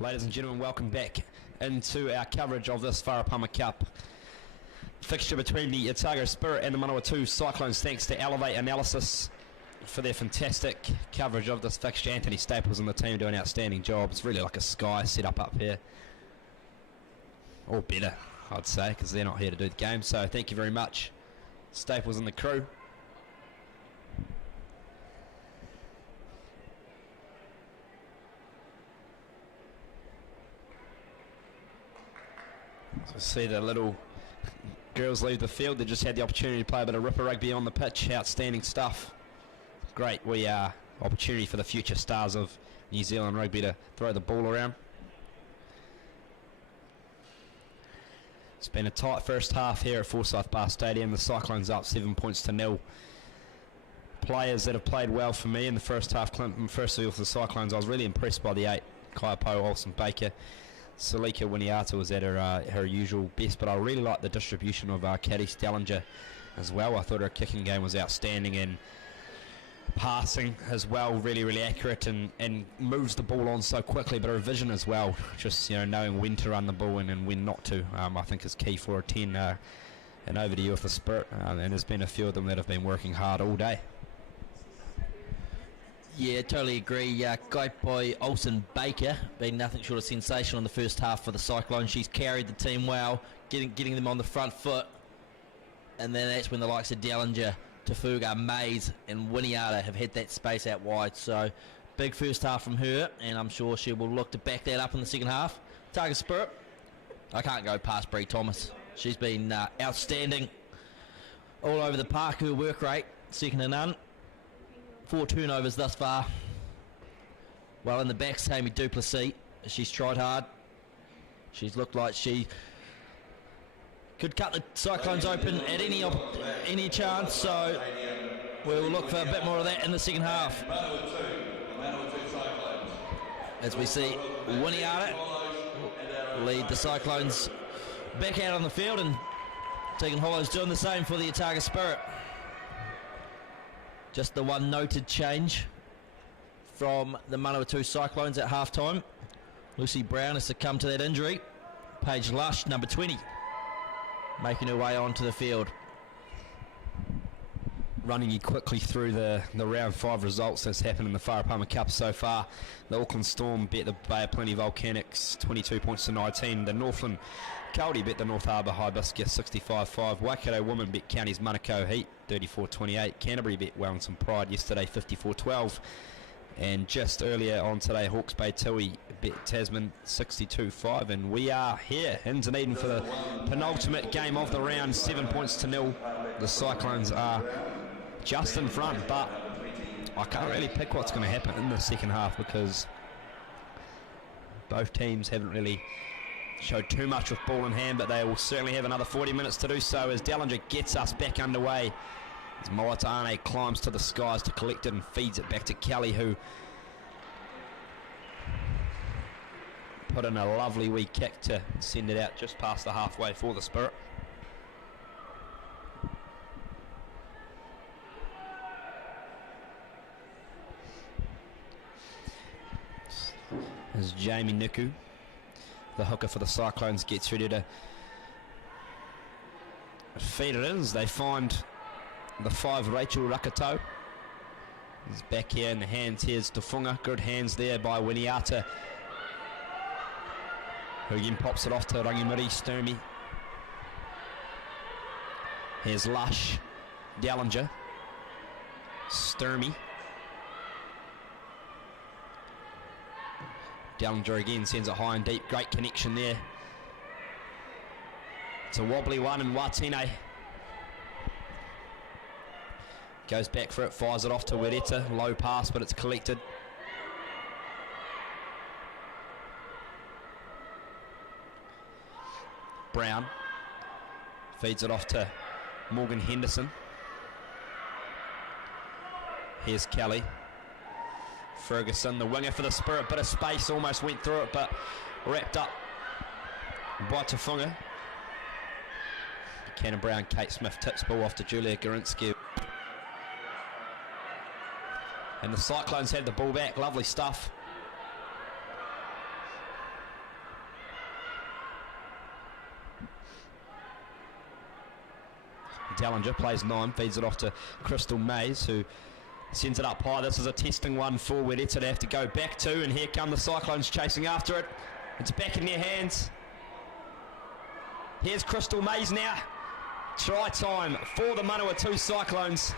Ladies and gentlemen, welcome back into our coverage of this Farah Palmer Cup fixture between the Otago Spirit and the Manawatu Cyclones. Thanks to Elevate Analysis for their fantastic coverage of this fixture. Anthony Staples and the team do an outstanding job. It's really like a Sky setup up here. Or better, I'd say, because they're not here to do the game. So thank you very much, Staples and the crew. So see the little girls leave the field. They just had the opportunity to play a bit of ripper rugby on the pitch. Outstanding stuff. Great. Opportunity for the future stars of New Zealand rugby to throw the ball around. It's been a tight first half here at Forsyth Barr Stadium. The Cyclones up 7 points to 0. Players that have played well for me in the first half. Clinton, firstly with the Cyclones, I was really impressed by the 8. Kaipo, Olsen, Baker. Salika Winiata was at her usual best, but I really like the distribution of Caddy Dellinger as well. I thought her kicking game was outstanding, and passing as well, really accurate, and moves the ball on so quickly, but her vision as well, just knowing when to run the ball and when not to, I think is key for a 10. And over to you with the Spirit, and there's been a few of them that have been working hard all day. Yeah, totally agree. Guy by Olsen Baker been nothing short of sensational in the first half for the Cyclones. She's carried the team well, getting them on the front foot, and then that's when the likes of Dellinger, Tafuga, Mays and Winiata have had that space out wide. So big first half from her, and I'm sure she will look to back that up in the second half. Otago Spirit, I can't go past Bree Thomas. She's been outstanding all over the park. Her work rate, second to none. 4 turnovers thus far. Well, in the back, Amy Duplessis. She's tried hard. She's looked like she could cut the Cyclones open at any chance. So we'll look for a bit more of that in the second half. As we see Winiata lead the Cyclones back out on the field, and Tegan Hollow's doing the same for the Otago Spirit. Just the one noted change from the Manawatu Cyclones at halftime. Lucy Brown has succumbed to that injury. Paige Lush, number 20, making her way onto the field. Running you quickly through the round 5 results that's happened in the Farah Palmer Cup so far. The Auckland Storm bet the Bay of Plenty Volcanics 22 points to 19. The Northland Coyote bet the North Harbour Hibiscus 65-5. Waikato Women bet Counties Manukau Heat 34-28. Canterbury bet Wellington Pride yesterday 54-12. And just earlier on today, Hawke's Bay Tui bet Tasman 62-5. And we are here in Dunedin for the penultimate game of the round, 7 points to 0. The Cyclones are just in front, but I can't really pick what's going to happen in the second half because both teams haven't really showed too much with ball in hand, but they will certainly have another 40 minutes to do so as Dellinger gets us back underway. As Moatane climbs to the skies to collect it and feeds it back to Kelly, who put in a lovely wee kick to send it out just past the halfway for the Spirit. As Jamie Niku, the hooker for the Cyclones, gets ready to feed it in as they find the 5, Rachel Rakato. He's back here in the hands. Here's Tafunga. Good hands there by Winiata, who again pops it off to Rangimuri Sturmy. Here's Lush, Dellinger, Sturmy. Dellinger again sends it high and deep. Great connection there. It's a wobbly one, and Watine goes back for it, fires it off to Wereta. Low pass, but it's collected. Brown feeds it off to Morgan Henderson. Here's Kelly. Ferguson, the winger for the Spirit, bit of space, almost went through it, but wrapped up by Tafunga. Cannon Brown, Kate Smith tips ball off to Julia Gorinsky. And the Cyclones have the ball back. Lovely stuff. Dellinger plays 9, feeds it off to Crystal Mays, who sends it up high. This is a testing one for Wereta to have to go back to, and here come the Cyclones chasing after it. It's back in their hands. Here's Crystal Mays now. Try time for the Manawatu Cyclones.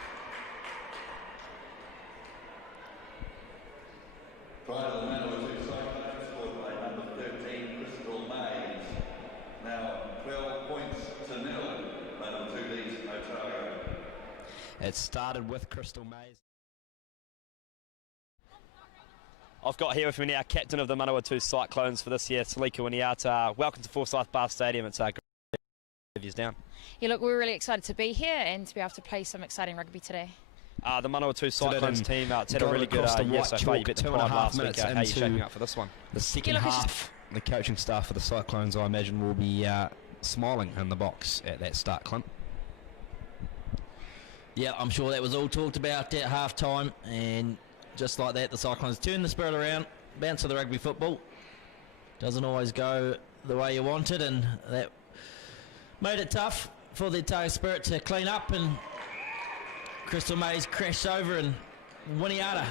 Try to the Manawatu Cyclones, scored by number 13, Crystal Mays. Now 12 points to 0. Manawatu leads Otago. It started with Crystal Mays. I've got here with me now captain of the Manawatu Cyclones for this year, Salika Winiata. Welcome to Forsyth Barr Stadium. It's great to have you down. Yeah, look, we're really excited to be here and to be able to play some exciting rugby today. The Manawatu Cyclones team, it's had a really good year so far. You bet the pride last week. How are you shaping up for this one? The second half, the coaching staff for the Cyclones, I imagine, will be smiling in the box at that start, Clint. Yeah, I'm sure that was all talked about at half-time, and just like that, the Cyclones turn the spirit around, bounce to the rugby football. Doesn't always go the way you want it, and that made it tough for the Otago Spirit to clean up, and Crystal Mays crashed over, and Winiata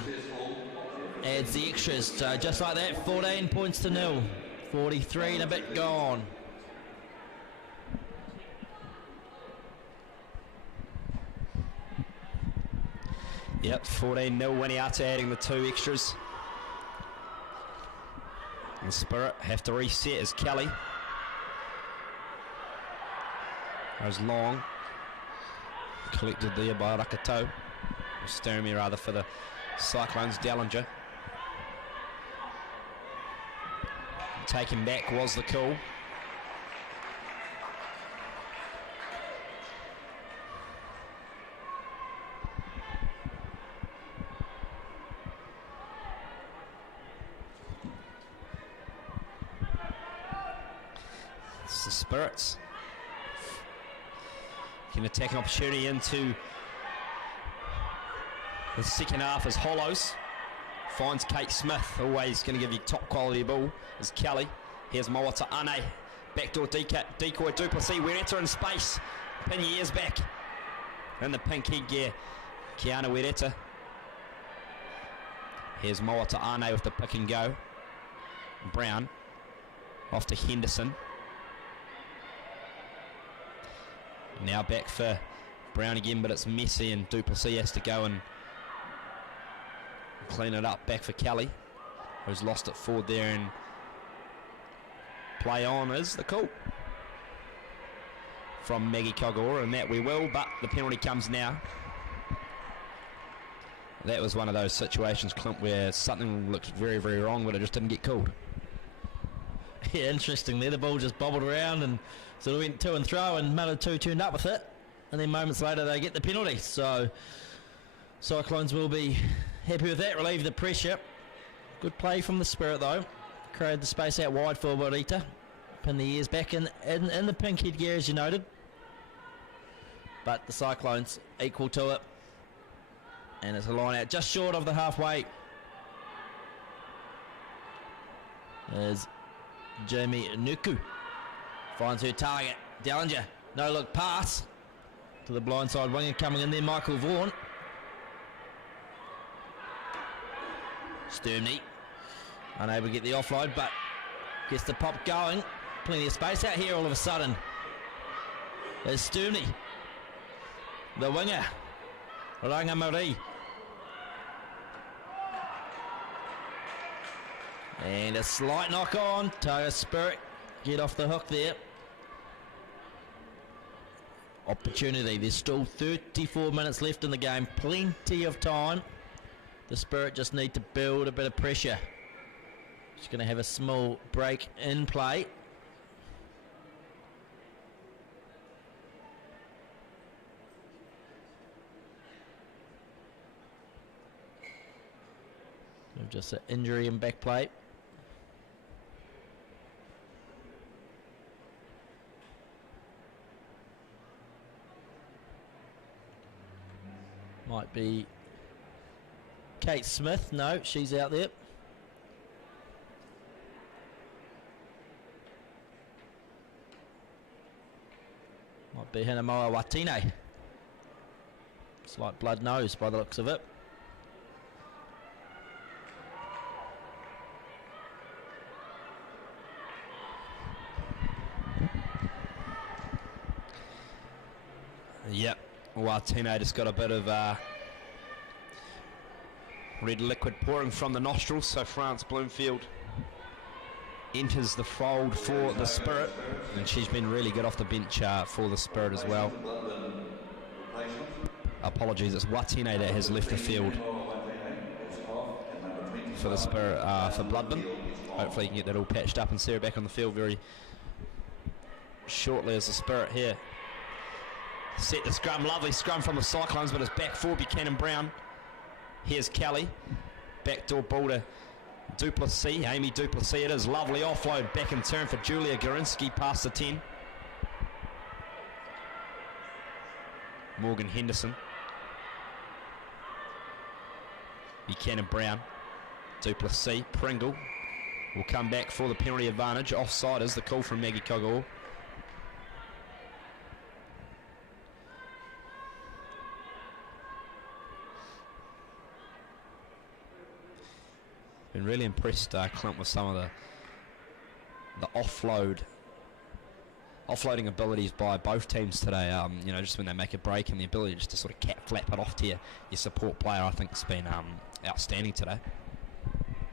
adds the extras. So just like that, 14 points to 0. 43 and a bit gone. Yep, 14-0 Winiata adding the 2 extras. And the Spirit have to reset as Kelly goes long. Collected there by Rakato. Sturmy rather for the Cyclones, Dellinger. Taking back was the call. It's the Spirits. Can attack an opportunity into the second half as Hollows finds Kate Smith, always going to give you top quality ball, as Kelly. Here's Mawata Ane, backdoor decoy Duplessis, Wereta in space, pin your ears back, in the pink headgear, Kiana Wereta. Here's Mawata Ane with the pick and go, Brown, off to Henderson. Now back for Brown again, but it's messy and Duplessis has to go and clean it up. Back for Kelly, who's lost it forward there, and play on is the call from Maggie Kogor, and that we will, but the penalty comes now. That was one of those situations, Clint, where something looked very, very wrong, but it just didn't get called. Yeah, interesting there. The ball just bobbled around and sort of went to and fro, and Manawatu turned up with it, and then moments later they get the penalty. So Cyclones will be happy with that, relieve the pressure. Good play from the Spirit though. Created the space out wide for Wereta. Pin the ears back in the pink headgear, as you noted. But the Cyclones equal to it. And it's a line out just short of the halfway. There's Jamie Nuku. Finds her target. Dellinger. No look pass to the blindside winger coming in there. Michael Vaughan. Sturmey. Unable to get the offload, but gets the pop going. Plenty of space out here all of a sudden. There's Sturmey. The winger. Rangamari. And a slight knock on. Otago Spirit get off the hook there. Opportunity. There's still 34 minutes left in the game. Plenty of time. The Spirit just need to build a bit of pressure. Just going to have a small break in play. Just an injury in back play. Might be Kate Smith. No, she's out there. Might be Hinamoa Watine It's like blood nose by the looks of it. Yep, Watine just got a bit of red liquid pouring from the nostrils, so France Bloomfield enters the fold for the Spirit, and she's been really good off the bench for the Spirit as well. Apologies, it's Watine that has left the field for the Spirit for Bloodburn. Hopefully you can get that all patched up and see her back on the field very shortly as the Spirit here. Set the scrum, lovely scrum from the Cyclones, but it's back for Buchanan Brown. Here's Kelly, backdoor ball to Duplessis, Amy Duplessis it is, lovely offload, back in turn for Julia Gorinsky past the 10. Morgan Henderson. Buchanan Brown, Duplessis, Pringle will come back for the penalty advantage. Offside is the call from Maggie Kogor. Been really impressed, Clint, with some of the offloading abilities by both teams today. You know, just when they make a break and the ability just to sort of cat flap it off to your support player, I think has been outstanding today.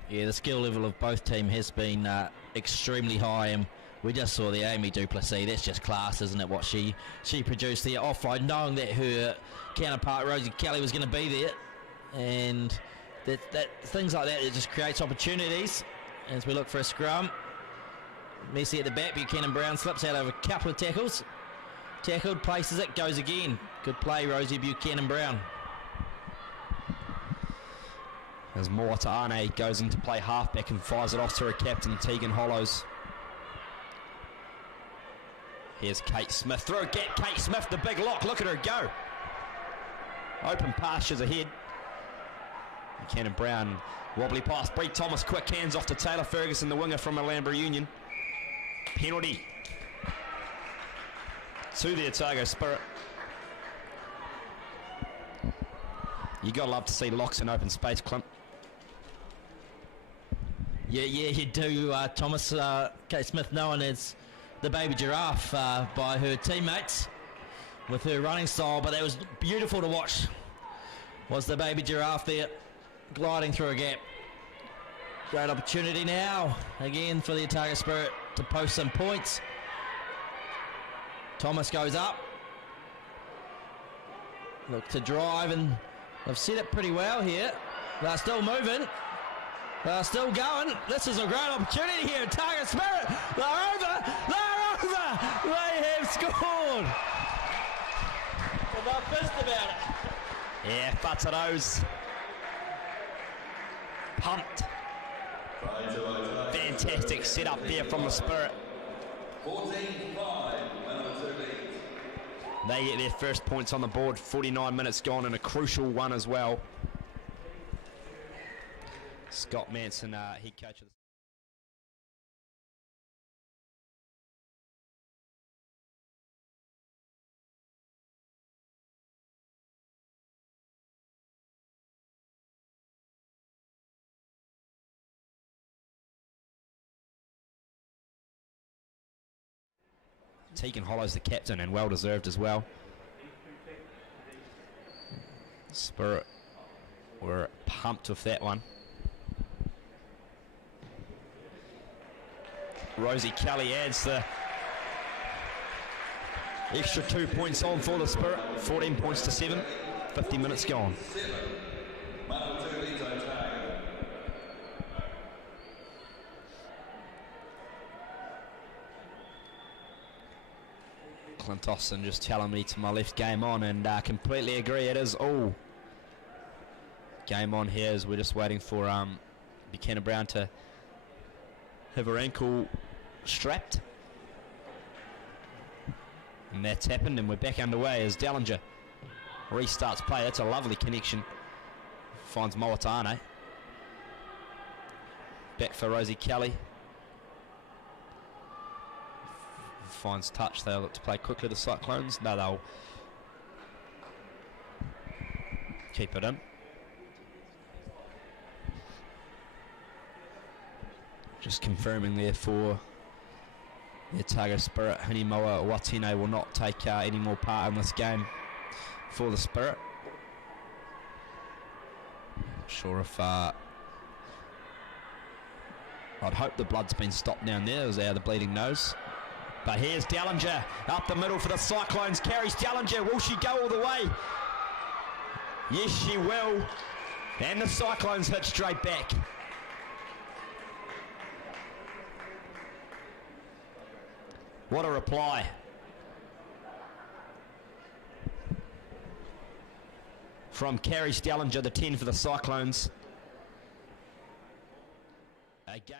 Yeah, the skill level of both teams has been extremely high, and we just saw the Amy Duplessis. That's just class, isn't it? What she produced there offload, knowing that her counterpart Rosie Kelly was going to be there, and that things like that, it just creates opportunities as we look for a scrum. Messi at the back, Buchanan Brown slips out of a couple of tackles. Tackled, places it, goes again. Good play, Rosie Buchanan Brown. As Moata'ane goes into play halfback and fires it off to her captain, Tegan Hollows. Here's Kate Smith. Through a gap, Kate Smith, the big lock. Look at her go. Open pastures ahead. Buchanan Brown, wobbly pass. Bree Thomas, quick hands off to Taylor Ferguson, the winger from Alhambra Union. Penalty to the Otago Spirit. You gotta love to see locks in open space, Clint. Yeah, you do. Thomas, Kate Smith, known as the baby giraffe by her teammates with her running style, but that was beautiful to watch. Was the baby giraffe there gliding through a gap. Great opportunity now again for the Otago Spirit to post some points. Thomas goes up, look to drive, and they've set it pretty well here. They're still moving, they're still going. This is a great opportunity here. Otago Spirit, they're over, they have scored. Well, they're pissed about it. Yeah, Fataro's pumped. Fantastic setup there from the Spirit. 14-5, They get their first points on the board. 49 minutes gone, and a crucial one as well. Scott Manson, head coach of the Tegan Hollow's the captain, and well deserved as well. Spirit were pumped with that one. Rosie Kelly adds the extra 2 points on for the Spirit. 14 points to 7. 50 minutes gone. Clint Austin just telling me to my left, game on, and completely agree, it is all game on here as we're just waiting for Buchanan Brown to have her ankle strapped, and that's happened, and we're back underway as Dellinger restarts play. That's a lovely connection, finds Moata'ane, back for Rosie Kelly. Finds touch. They'll look to play quickly, the Cyclones. No, they'll keep it in. Just confirming there for the Otago Spirit, Hinimoa Watine will not take any more part in this game for the Spirit. Not sure if I'd hope the blood's been stopped down there. It was out of the bleeding nose. But here's Dellinger up the middle for the Cyclones. Carries Dellinger. Will she go all the way? Yes, she will. And the Cyclones hit straight back. What a reply. From Carrie Stellinger, the 10 for the Cyclones. Again.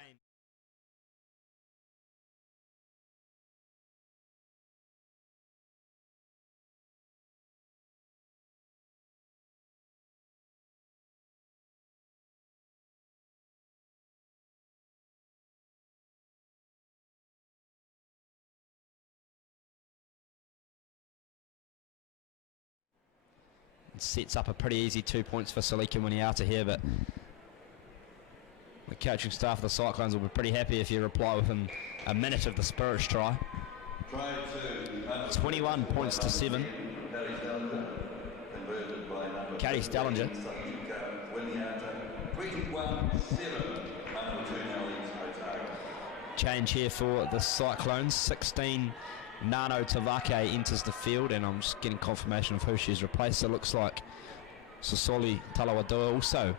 Sets up a pretty easy 2 points for Salika Winiata here, but the coaching staff of the Cyclones will be pretty happy if you reply within a minute of the Spirit's try. 21 points to 7. Katie Stellinger. Change here for the Cyclones. 16 Nano Tavake enters the field, and I'm just getting confirmation of who she's replaced. It looks like Sosoli Talawadua also.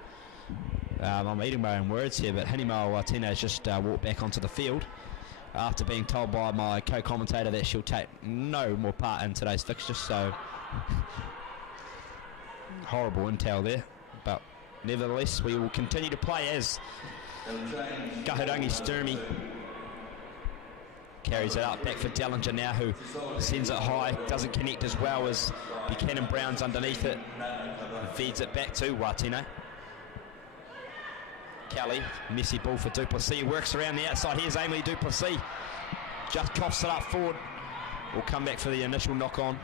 I'm eating my own words here, but Hinimoa Watine has just walked back onto the field after being told by my co-commentator that she'll take no more part in today's fixture, so horrible intel there. But nevertheless, we will continue to play as Gahirangi Sturmy carries it up back for Dellinger now, who sends it high, doesn't connect as well as Buchanan Brown's underneath it, feeds it back to Watine. Kelly, messy ball for Duplessis, works around the outside. Here's Amy Duplessis, just coughs it up forward. We'll come back for the initial knock on.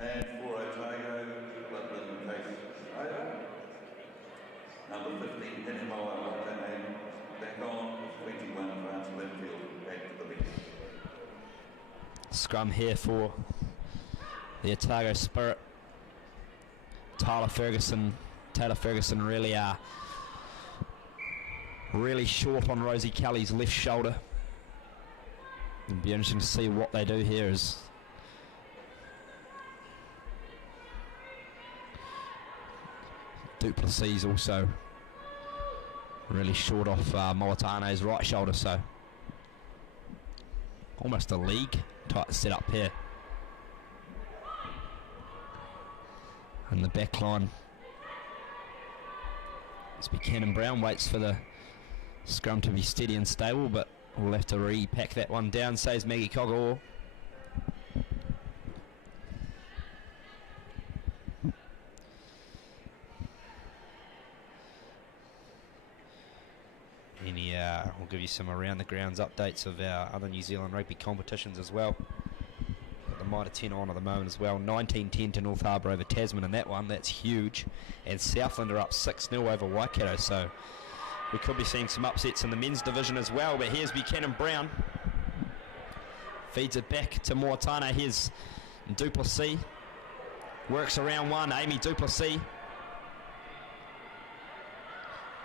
And for Otago, number 15, Hinimoa Watine, back on, 21, France Linfield, back to the bench. Scrum here for the Otago Spirit. Taylor Ferguson really short on Rosie Kelly's left shoulder. It'll be interesting to see what they do here as Duplessis also really short off Moatane's right shoulder, so almost a league type setup here. And the back line, it's Buchanan Brown waits for the scrum to be steady and stable, but we'll have to repack that one down, says Maggie Cogawa. We'll give you some around the grounds updates of our other New Zealand rugby competitions as well. Got the Mitre 10 on at the moment as well. 19-10 to North Harbour over Tasman in that one. That's huge. And Southland are up 6-0 over Waikato, so we could be seeing some upsets in the men's division as well. But here's Buchanan Brown. Feeds it back to Moatana. Here's Duplessis. Works around one. Amy Duplessis.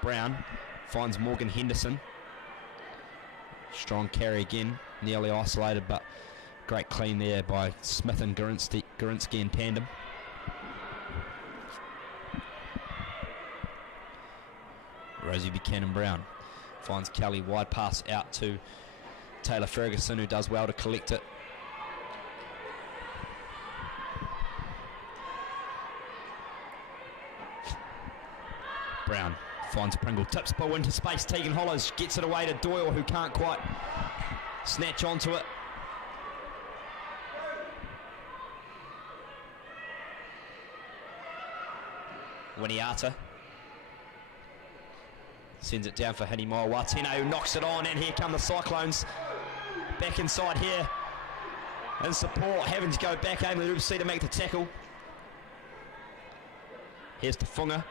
Brown finds Morgan Henderson. Strong carry again, nearly isolated, but great clean there by Smith and Gorinsky in tandem. Rosie Buchanan Brown finds Kelly, wide pass out to Taylor Ferguson, who does well to collect it. Brown finds Pringle, tips ball into space. Tegan Hollows gets it away to Doyle, who can't quite snatch onto it. Winiata sends it down for Manawatu, who knocks it on, and here come the Cyclones. Back inside here. In support, having to go back, aiming the Oopsie to make the tackle. Here's to Funga.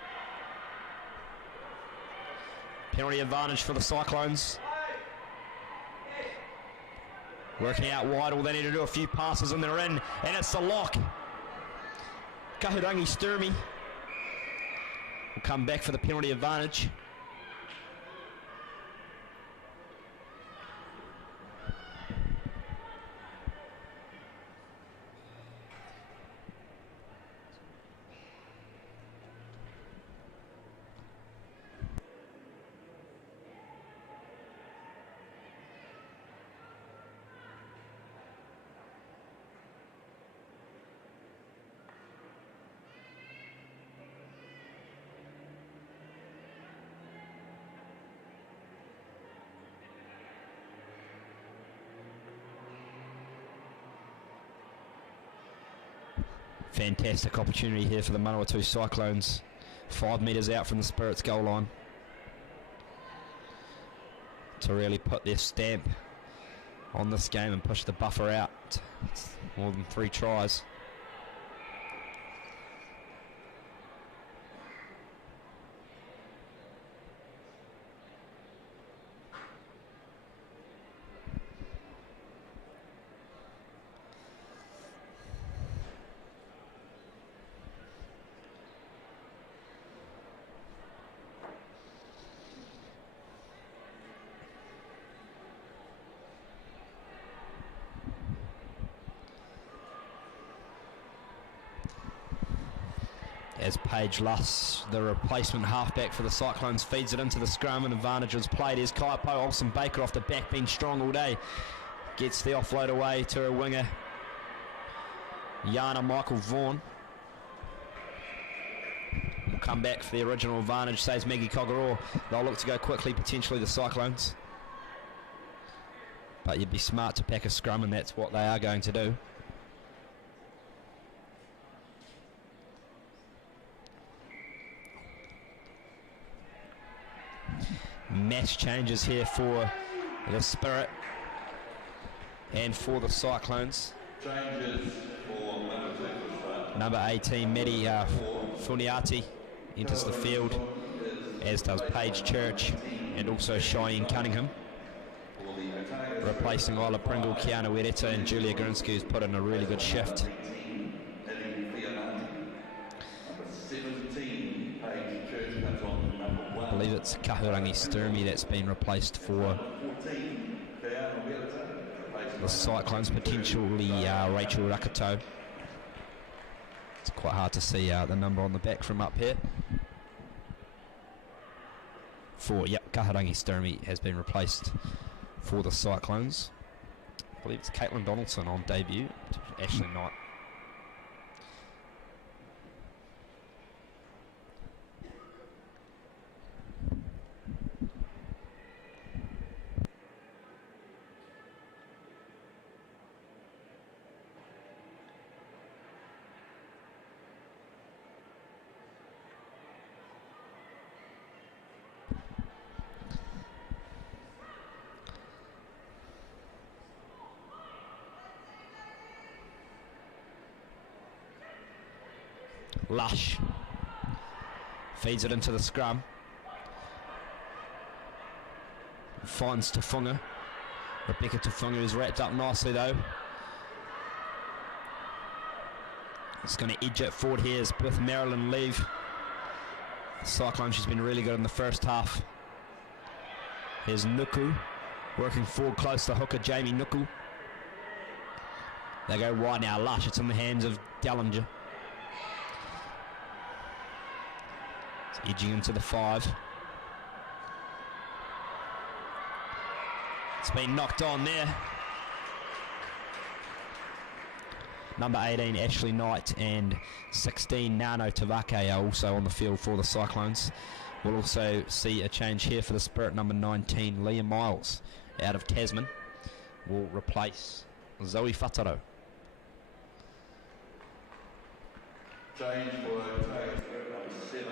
Penalty advantage for the Cyclones. Working out wide, all they need to do a few passes and they're in, and it's the lock. Kahurangi Sturmy will come back for the penalty advantage. Fantastic opportunity here for the Manawatu Cyclones. 5 metres out from the Spirits goal line to really put their stamp on this game and push the buffer out. It's more than 3 tries. As Paige Luss, the replacement halfback for the Cyclones, feeds it into the scrum and advantage is played. As Kaipo Olsen Baker off the back, been strong all day. Gets the offload away to her winger, Yana Michael Vaughan. Will come back for the original advantage, says Maggie Kogoro. They'll look to go quickly, potentially the Cyclones. But you'd be smart to pack a scrum, and that's what they are going to do. Mass changes here for the Spirit and for the Cyclones. Changes for Number 18, Medi Funiati enters the field, as does Paige Church and also Cheyenne Cunningham. Replacing Isla Pringle, Kiana Wereta and Julia Grinsky, who's put in a really good shift. I believe it's Kahurangi Sturmy that's been replaced for the Cyclones, potentially Rachel Rakato. It's quite hard to see the number on the back from up here. Kahurangi Sturmy has been replaced for the Cyclones. I believe it's Caitlin Donaldson on debut, Ashley Knight. Lush feeds it into the scrum, finds Tafunga. Rebecca Tafunga is wrapped up nicely though. It's going to edge it forward here with Marilyn Leave. Cyclone, she's been really good in the first half. Here's Nuku working forward close to hooker Jamie Nuku. They go wide now. Lush, it's in the hands of Dallinger. Edging into the 5. It's been knocked on there. Number 18, Ashley Knight, and 16, Nano Tavake are also on the field for the Cyclones. We'll also see a change here for the Spirit. Number 19, Leah Miles, out of Tasman, will replace Zoe Fataro. Change for number 7.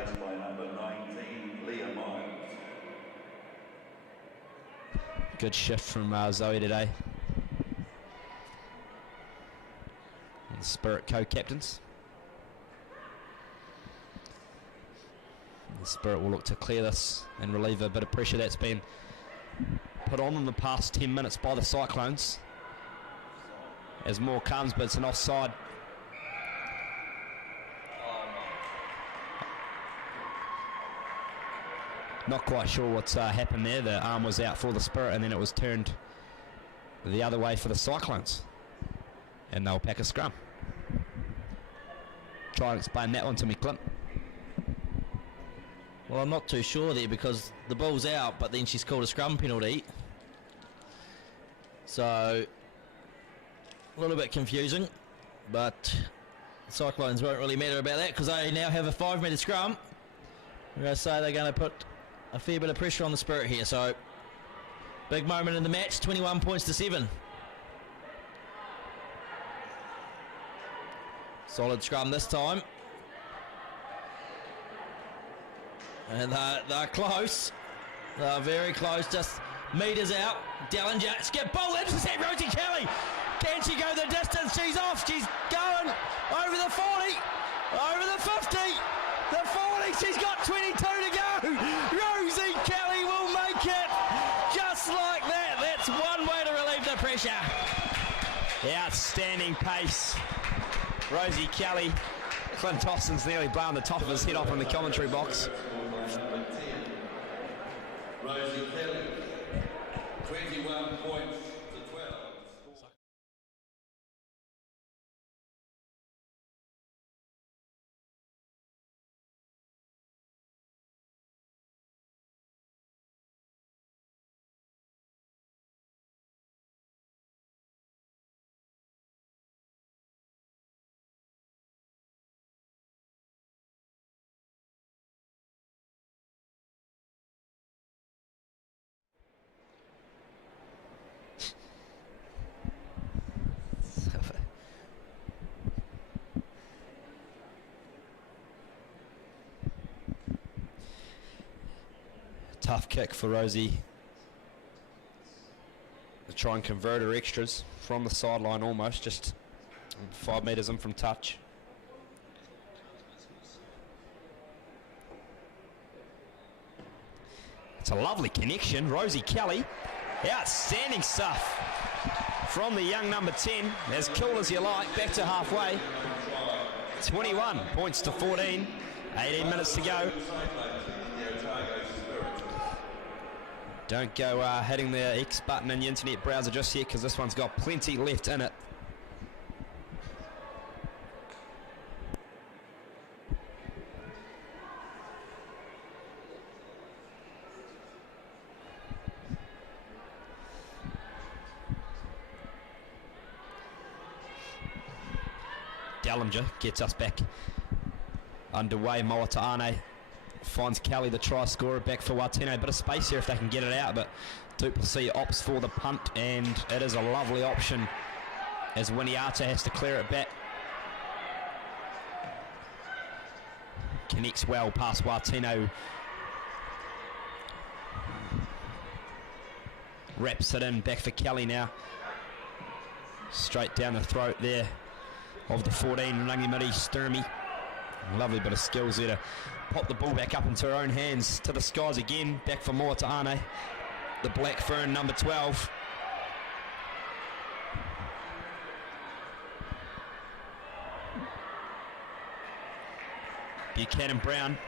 replaced by number 19, Leah Miles. Good shift from Zoe today. And the Spirit co-captains. The Spirit will look to clear this and relieve a bit of pressure that's been put on in the past 10 minutes by the Cyclones. As more comes, but it's an offside. Not quite sure what's happened there. The arm was out for the Spirit and then it was turned the other way for the Cyclones. And they'll pack a scrum. Try and explain that one to me, Clint. Well, I'm not too sure there because the ball's out, but then she's called a scrum penalty. So, a little bit confusing, but the Cyclones won't really matter about that because they now have a 5-metre scrum. I'm going to say they're going to put a fair bit of pressure on the Spirit here, so big moment in the match, 21 points to 7. Solid scrum this time. And they're close. They're very close, just metres out. Dellinger, skip ball, intercept Rosie Kelly. Can she go the distance? She's off, she's going over the 40, over the 50, the 40, she's got 22 to go. Rosie Kelly will make it just like that. That's one way to relieve the pressure. The outstanding pace. Rosie Kelly. Clint Austin's nearly blown the top of his head off in the commentary box. Rosie Kelly, 21 points to 12. Tough kick for Rosie to try and convert her extras from the sideline almost, just 5 metres in from touch. It's a lovely connection. Rosie Kelly, outstanding stuff from the young number 10. As cool as you like, back to halfway. 21 points to 14, 18 minutes to go. Don't go hitting the X button in your internet browser just yet because this one's got plenty left in it. Dellinger gets us back underway. Manawatu finds Kelly, the try scorer, back for Watene. Bit of space here if they can get it out, but Duplessis opts for the punt, and it is a lovely option as Winiata has to clear it back. Connects well past Watene. Wraps it in, back for Kelly now. Straight down the throat there of the 14, Rangimirri Sturmy. Lovely bit of skills there to pop the ball back up into her own hands. To the skies again, back for Manawatu, the Black Fern number 12. Buchanan Brown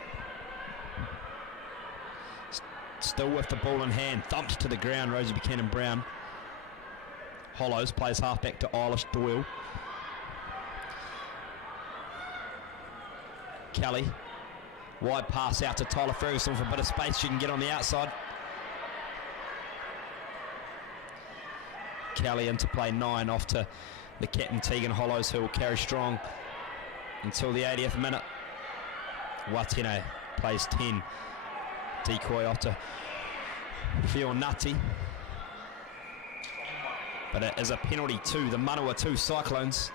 still with the ball in hand, thumped to the ground. Rosie Buchanan Brown. Hollows plays halfback to Eilish Doyle. Kelly, wide pass out to Tyler Ferguson for a bit of space. She can get on the outside. Kelly into play 9, off to the captain Tegan Hollows, who will carry strong until the 80th minute. Watene plays 10. Decoy off to Fionati. But it is a penalty to the Manawatu Cyclones.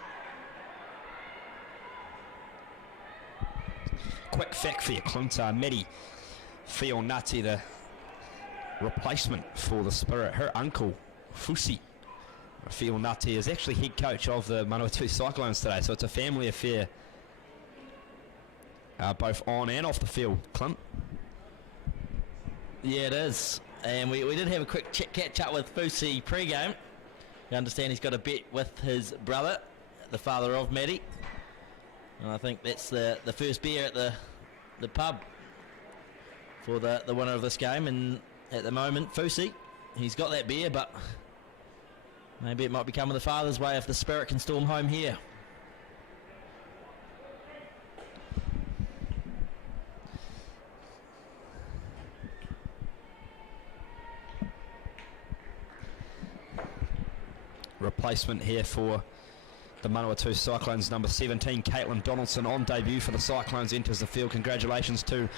quick fact for you, Clint. Medi Fionati, the replacement for the Spirit, her uncle, Fusi Fionati, is actually head coach of the Manawatu Cyclones today, so it's a family affair, both on and off the field, Clint. Yeah, it is. And we did have a quick catch up with Fusi pre-game. You understand he's got a bet with his brother, the father of Maddie. And I think that's the first beer at the pub for the winner of this game. And at the moment, Fusi, he's got that beer, but maybe it might be coming the father's way if the Spirit can storm home here. Replacement here for the Manawatu Cyclones, number 17, Caitlin Donaldson, on debut for the Cyclones, enters the field. Congratulations to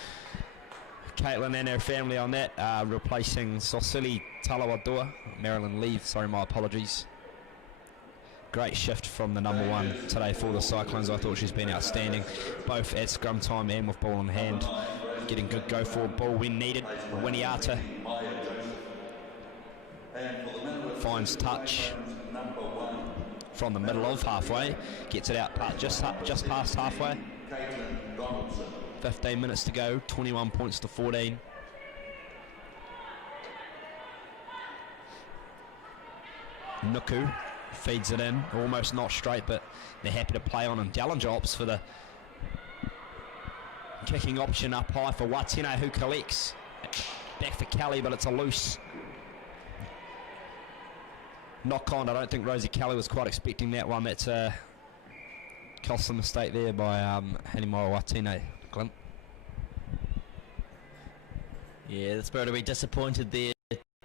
Caitlin and her family on that, replacing Sosili Talawadua, Marilyn Leave, sorry, my apologies. Great shift from the number 1 today for the Cyclones. I thought she's been outstanding, both at scrum time and with ball in hand, getting good go forward ball when needed. Winiata finds touch from the middle of halfway, gets it out just past halfway. 15 minutes to go, 21 points to 14. Nuku feeds it in, almost not straight, but they're happy to play on, and Dallinger opts for the kicking option up high for Watine, who collects. Back for Kelly, but it's a loose knock on. I don't think Rosie Kelly was quite expecting that one. That's a costly mistake there by Hanimura Watine, Clint. Yeah, the Spirit will be disappointed there,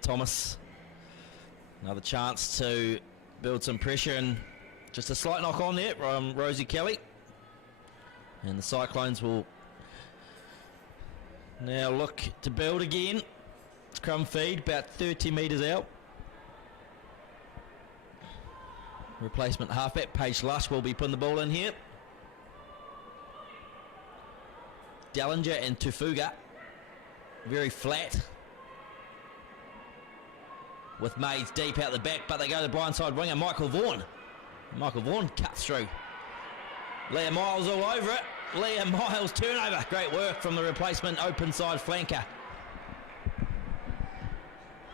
Thomas. Another chance to build some pressure, and just a slight knock on there from Rosie Kelly. And the Cyclones will now look to build again. Scrum feed, about 30 metres out. Replacement halfback, Paige Lush, will be putting the ball in here. Dallinger and Tufuga, very flat. With Mays deep out the back, but they go to the blindside winger, Michael Vaughan. Michael Vaughan cuts through. Leah Miles all over it. Leah Miles turnover. Great work from the replacement open side flanker.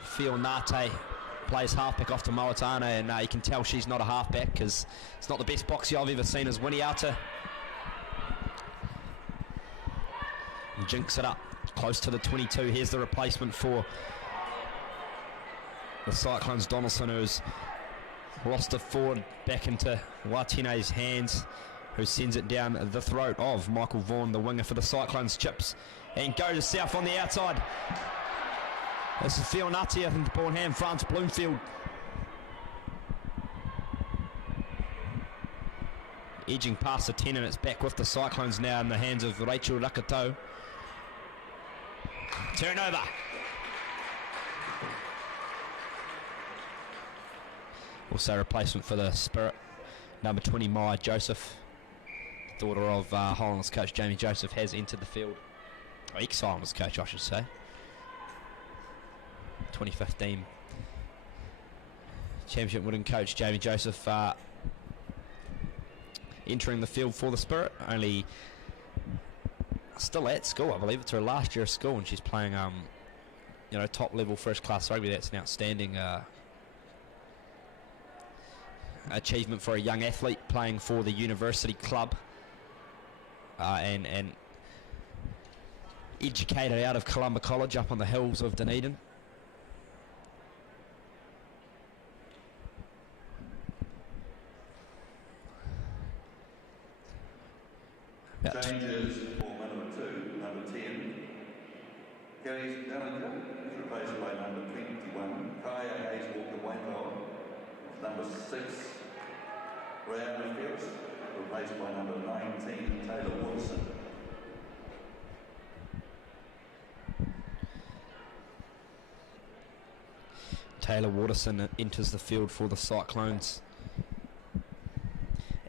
Fionate plays halfback off to Moatane, and you can tell she's not a halfback because it's not the best boxy I've ever seen as Winiata. And jinx it up close to the 22. Here's the replacement for the Cyclones, Donaldson, who's lost it forward back into Watine's hands, who sends it down the throat of Michael Vaughan, the winger for the Cyclones. Chips and go to South on the outside. This is Fionati, I think the ball in hand, France Bloomfield. Edging past the 10, and it's back with the Cyclones now in the hands of Rachel Rakato. Turnover. Also replacement for the Spirit, number 20, Maya Joseph, daughter of Highlanders coach Jamie Joseph, has entered the field. Ex-Highlanders coach, I should say. 2015 championship winning coach Jamie Joseph entering the field for the Spirit. Only still at school, I believe it's her last year of school, and she's playing top level first class rugby. That's an outstanding achievement for a young athlete playing for the university club and educated out of Columba College up on the hills of Dunedin. Changes for Manawatu, number 10. Gary Dallinger is replaced by number 21, Kaya Hayes Walker-Wainwell. Number 6, Brianna Phillips, replaced by number 19, Taylor Wilson. Taylor Waterson enters the field for the Cyclones.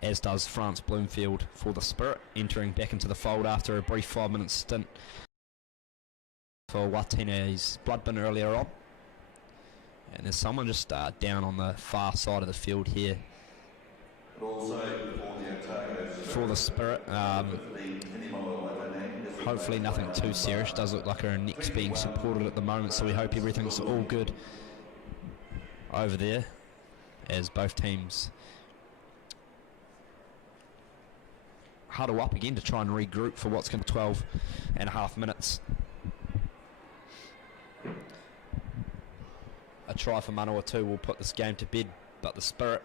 as does France Bloomfield for the Spirit, entering back into the fold after a brief 5-minute stint for Watina's blood bin earlier on. And there's someone just down on the far side of the field here for the Spirit. Hopefully nothing too serious. Does look like her neck's being supported at the moment, so we hope everything's all good over there as both teams huddle up again to try and regroup for what's going to be 12.5 minutes. A try for Manawatu will put this game to bed, but the Spirit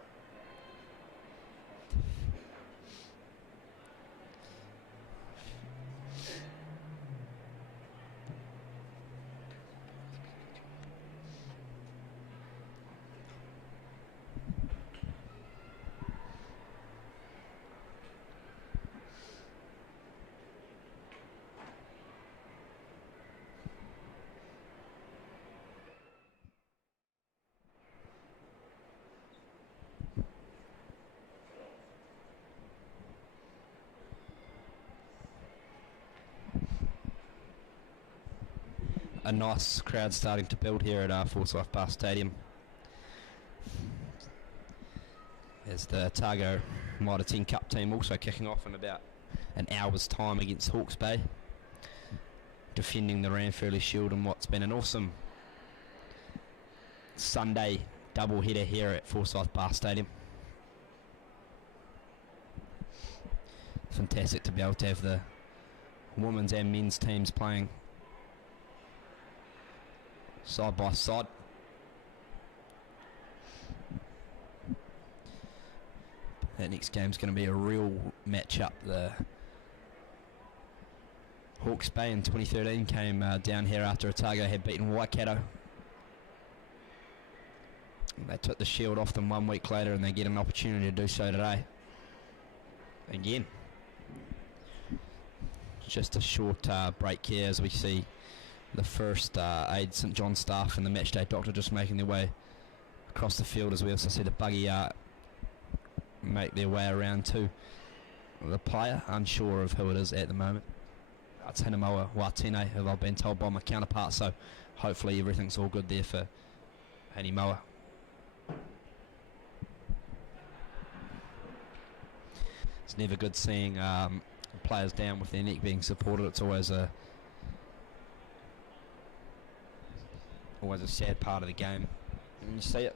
a nice crowd starting to build here at Forsyth Barr Stadium as the Otago Mitre 10 Cup team also kicking off in about an hour's time against Hawke's Bay, defending the Ranfurly Shield in what's been an awesome Sunday double header here at Forsyth Barr Stadium. Fantastic to be able to have the women's and men's teams playing side by side. That next game's going to be a real match-up. The Hawke's Bay in 2013 came down here after Otago had beaten Waikato. They took the shield off them 1 week later, and they get an opportunity to do so today. Again. Just a short break here as we see the first aid St John staff and the matchday doctor just making their way across the field, as we also see the buggy make their way around to the player, unsure of who it is at the moment. It's Hinamoa Watine, who I've been told by my counterpart, so hopefully everything's all good there for Hinamoa. It's never good seeing players down with their neck being supported. It's always a sad part of the game, and you see it.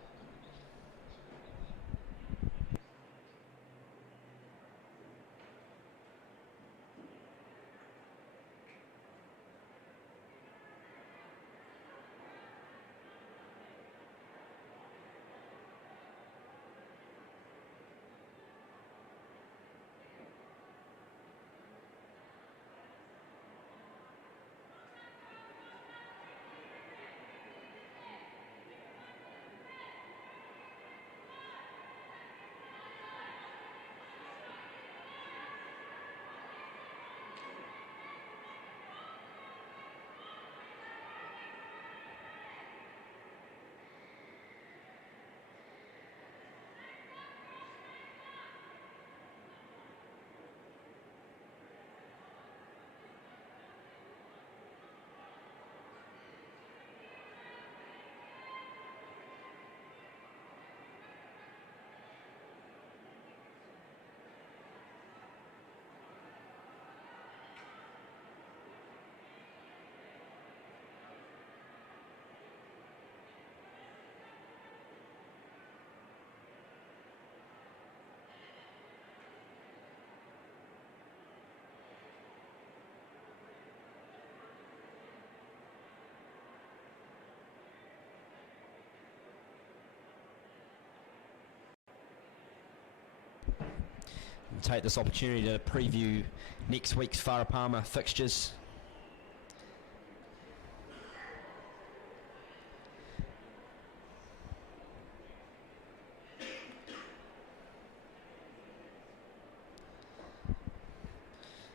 Take this opportunity to preview next week's Farah Palmer fixtures.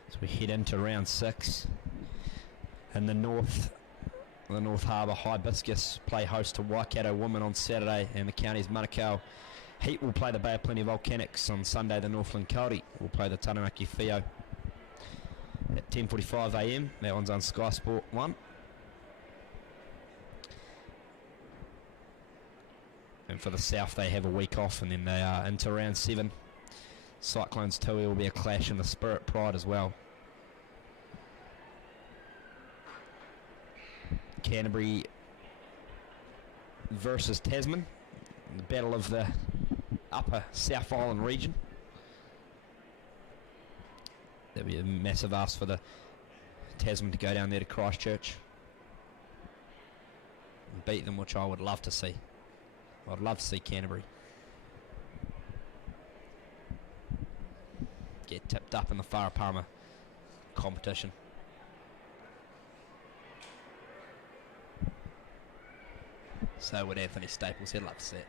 So we head into round 6. And the North Harbour Hibiscus play host to Waikato Women on Saturday, and the county's Manukau Heat will play the Bay of Plenty Volcanics on Sunday. The Northland Coyote will play the Taranaki Fio at 10:45 a.m. That one's on Sky Sport 1. And for the South, they have a week off, and then they are into round 7. Cyclones Tui will be a clash in the Spirit Pride as well. Canterbury versus Tasman, the battle of the upper South Island region. There'll be a massive ask for the Tasman to go down there to Christchurch and beat them, which I would love to see. I'd love to see Canterbury get tipped up in the Farah Palmer competition. So would Anthony Staples. He'd love to see it.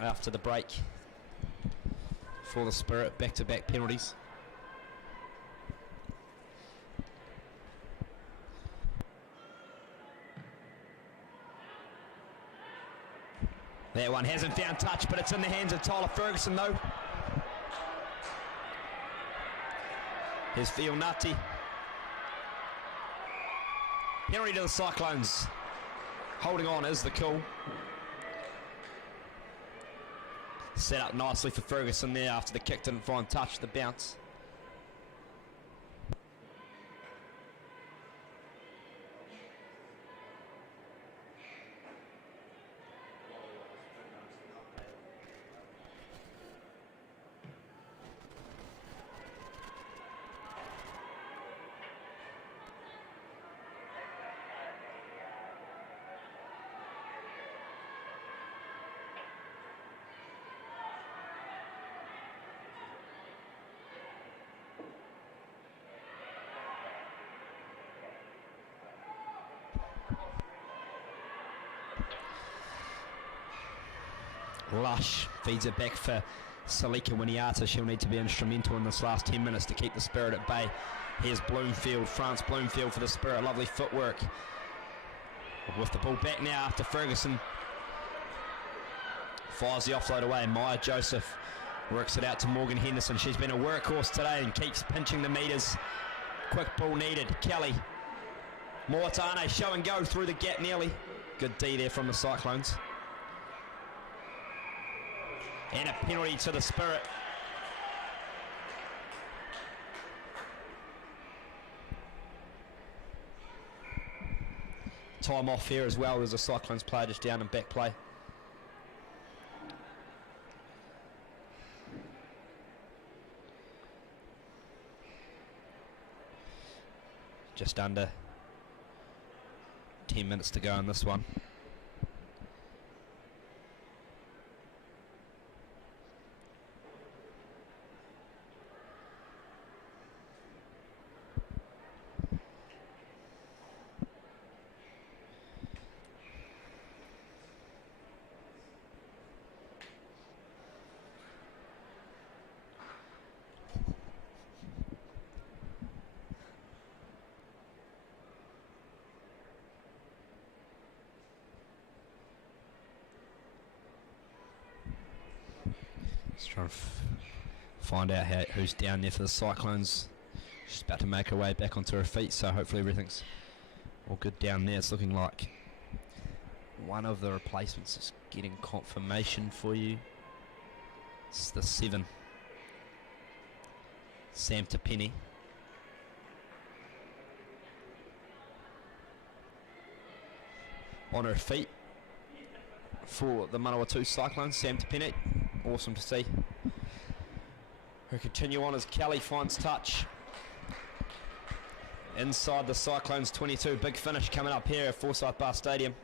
After the break for the Spirit, back-to-back penalties. That one hasn't found touch, but it's in the hands of Tyler Ferguson though. Here's Fionati. Penalty to the Cyclones. Holding on is the call. Set up nicely for Ferguson there after the kick didn't find touch, the bounce. Lush feeds it back for Salika Winiata. She'll need to be instrumental in this last 10 minutes to keep the Spirit at bay. Here's Bloomfield, France Bloomfield for the Spirit. Lovely footwork. With the ball back now after Ferguson fires the offload away. Maya Joseph works it out to Morgan Henderson. She's been a workhorse today and keeps pinching the metres. Quick ball needed. Kelly. Moatane show and go through the gap nearly. Good D there from the Cyclones. And a penalty to the Spirit. Time off here as well. There's a Cyclones player just down in back play. Just under 10 minutes to go on this one. Just trying to find out who's down there for the Cyclones. She's about to make her way back onto her feet, so hopefully everything's all good down there. It's looking like one of the replacements is getting confirmation for you. It's the 7, Sam Tapini. On her feet for the Manawatu Cyclones, Sam Tapini. Awesome to see her continue on as Kelly finds touch inside the Cyclones 22. Big finish coming up here at Forsyth Barr Stadium.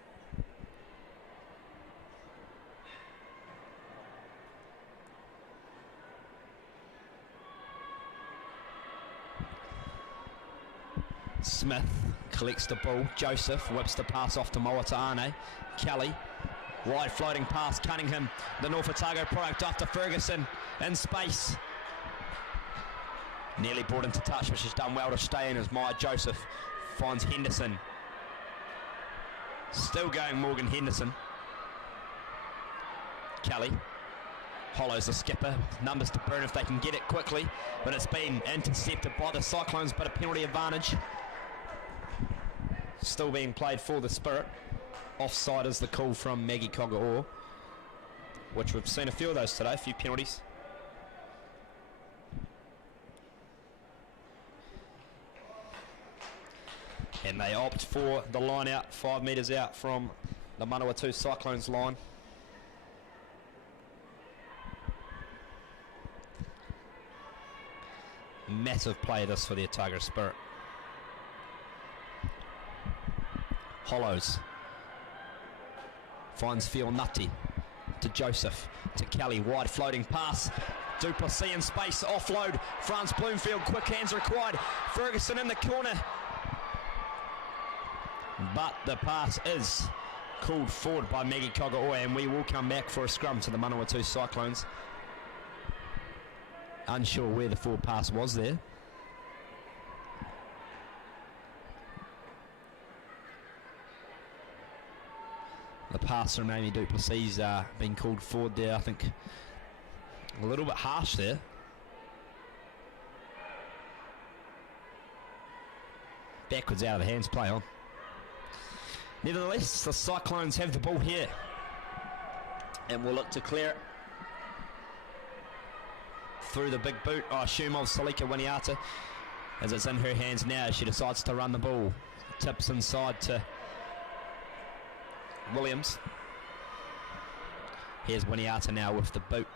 Smith collects the ball. Joseph whips the pass off to Moatane. Kelly. Wide floating pass, Cunningham, the North Otago product after Ferguson in space. Nearly brought into touch, but she's done well to stay in as Maya Joseph finds Henderson. Still going Morgan Henderson. Kelly hollows the skipper. Numbers to burn if they can get it quickly, but it's been intercepted by the Cyclones, but a penalty advantage. Still being played for the Spirit. Offside is the call from Maggie Cogger-Orr, which we've seen a few of those today, a few penalties. And they opt for the line out, 5 metres out from the Manawatu Cyclones line. Massive play this for the Otago Spirit. Hollows. Finds Fionati to Joseph, to Kelly, wide floating pass. Duplessis in space, offload. France Bloomfield, quick hands required. Ferguson in the corner. But the pass is called forward by Maggie Cogger-Orr, and we will come back for a scrum to the Manawatu Cyclones. Unsure where the forward pass was there. The pass pass from Amy Duplessis being called forward there. I think a little bit harsh there. Backwards out of the hands, play on. Nevertheless, the Cyclones have the ball here and will look to clear it through the big boot, I assume, of Salika Winiata, as it's in her hands now. She decides to run the ball. Tips inside to Williams. Here's Winiata now with the boot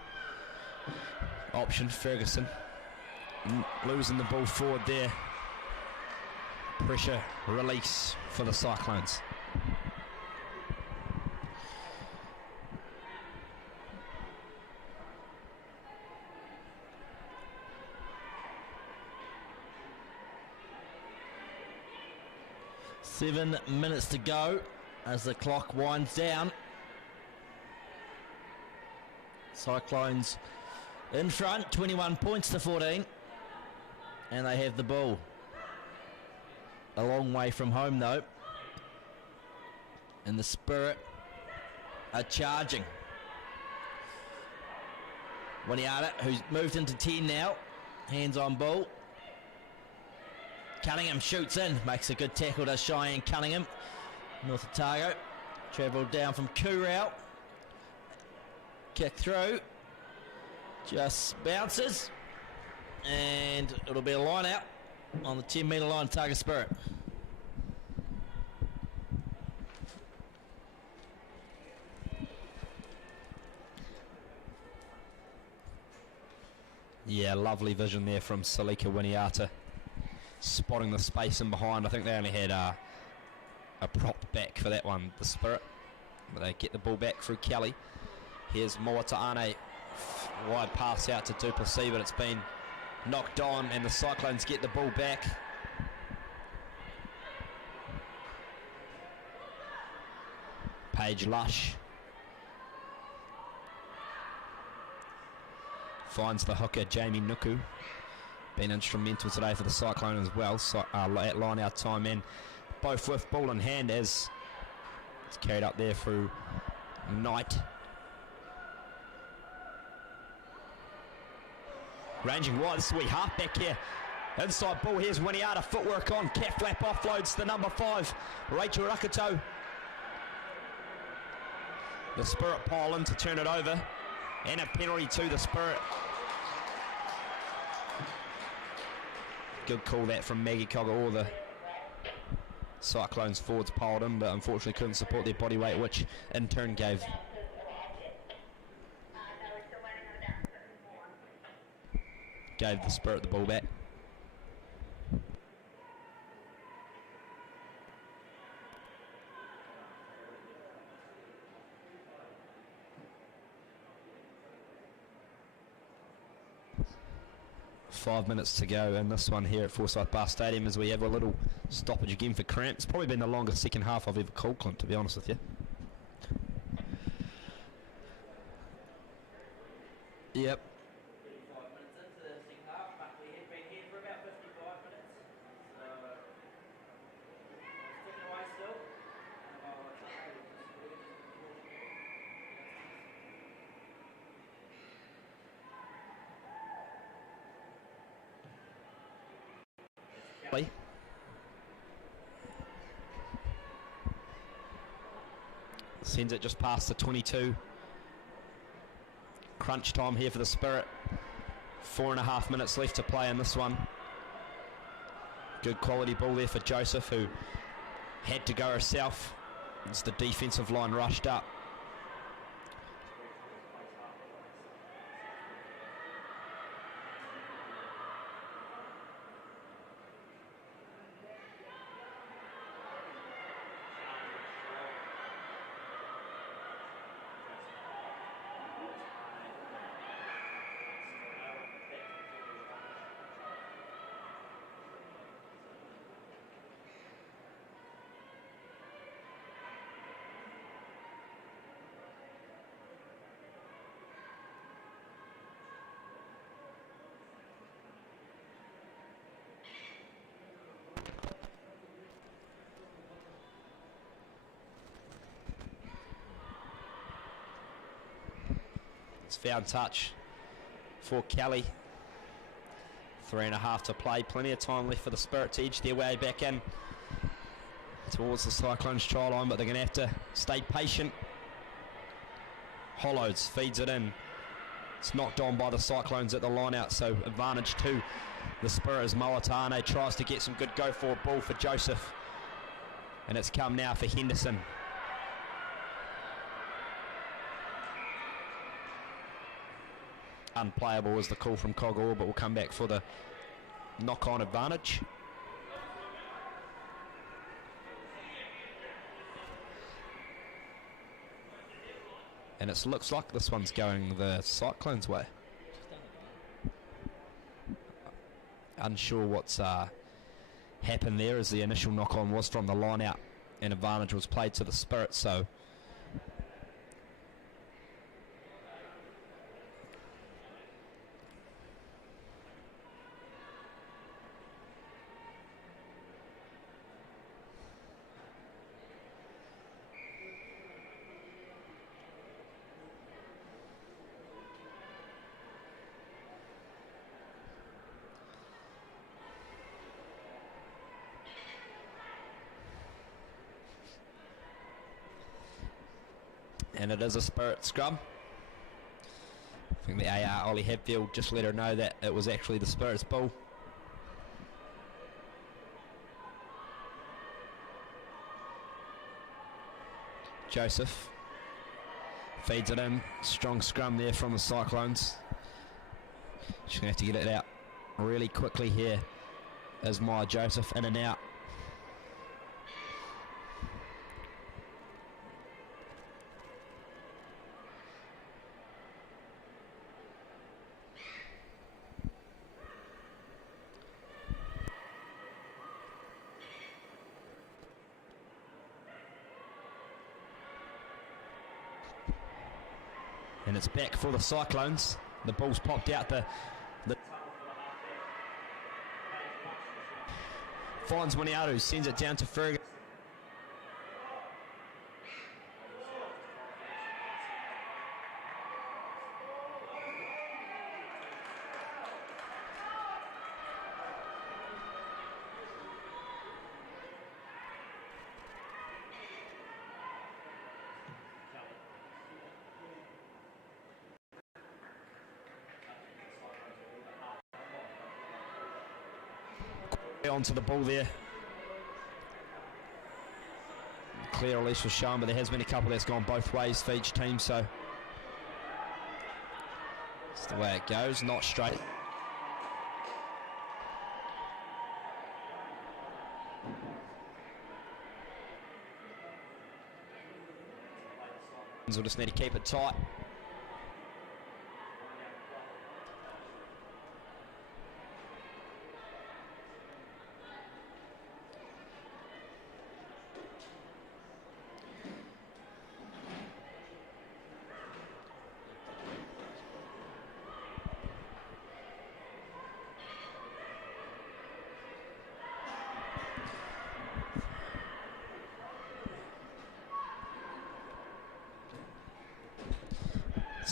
option. Ferguson losing the ball forward there. Pressure release for the Cyclones. Seven minutes to go as the clock winds down. Cyclones in front, 21 points to 14, and they have the ball. A long way from home though, and the Spirit are charging. Winiata, who's moved into 10 now, hands on ball. Cunningham shoots in, makes a good tackle to Cheyenne Cunningham. North Otago, travelled down from Kurau. Kick through, just bounces, and it'll be a line out on the 10-metre line, Otago Spirit. Yeah, lovely vision there from Salika Winiata, spotting the space in behind. I think they only had a prop back for that one, the Spirit. But they get the ball back through Kelly. Here's Moataane, wide pass out to Duplessis, but it's been knocked on, and the Cyclones get the ball back. Paige Lush finds the hooker, Jamie Nuku. Been instrumental today for the Cyclone as well. So, at line out time in, both with ball in hand as it's carried up there through Knight. Ranging wide, this is a wee halfback here. Inside ball, here's Winiata, footwork on, cat flap offloads to number 5, Rachel Rakato. The Spirit pile in to turn it over, and a penalty to the Spirit. Good call that from Maggie Cogger. All the Cyclones forwards piled in, but unfortunately couldn't support their body weight, which in turn gave the Spirit the ball back. 5 minutes to go in this one here at Forsyth Barr Stadium, as we have a little stoppage again for cramp. It's probably been the longest second half I've ever called, Clint, to be honest with you. Yep. Sends it just past the 22. Crunch time here for the Spirit. 4.5 minutes left to play in this one. Good quality ball there for Joseph, who had to go herself as the defensive line rushed up. It's found touch for Kelly. 3.5 to play. Plenty of time left for the Spirit to edge their way back in towards the Cyclones try line, but they're going to have to stay patient. Hollows feeds it in. It's knocked on by the Cyclones at the line out, so advantage to the Spirit as Manawatu tries to get some good go forward ball for Joseph. And it's come now for Henderson. Unplayable was the call from Cogor, but we'll come back for the knock-on advantage. And it looks like this one's going the Cyclones' way. Unsure what's happened there, as the initial knock-on was from the line out and advantage was played to the Spirit, so and it is a Spirit scrum. I think the AR, Ollie Hadfield, just let her know that it was actually the Spirit's ball. Joseph feeds it in. Strong scrum there from the Cyclones. She's going to have to get it out really quickly here as Maya Joseph in and out. And it's back for the Cyclones. The ball's popped out. The finds Manawatu, sends it down to Fergus. Onto the ball there. Clear release was shown, but there has been a couple that's gone both ways for each team, so that's the way it goes, not straight. We'll just need to keep it tight.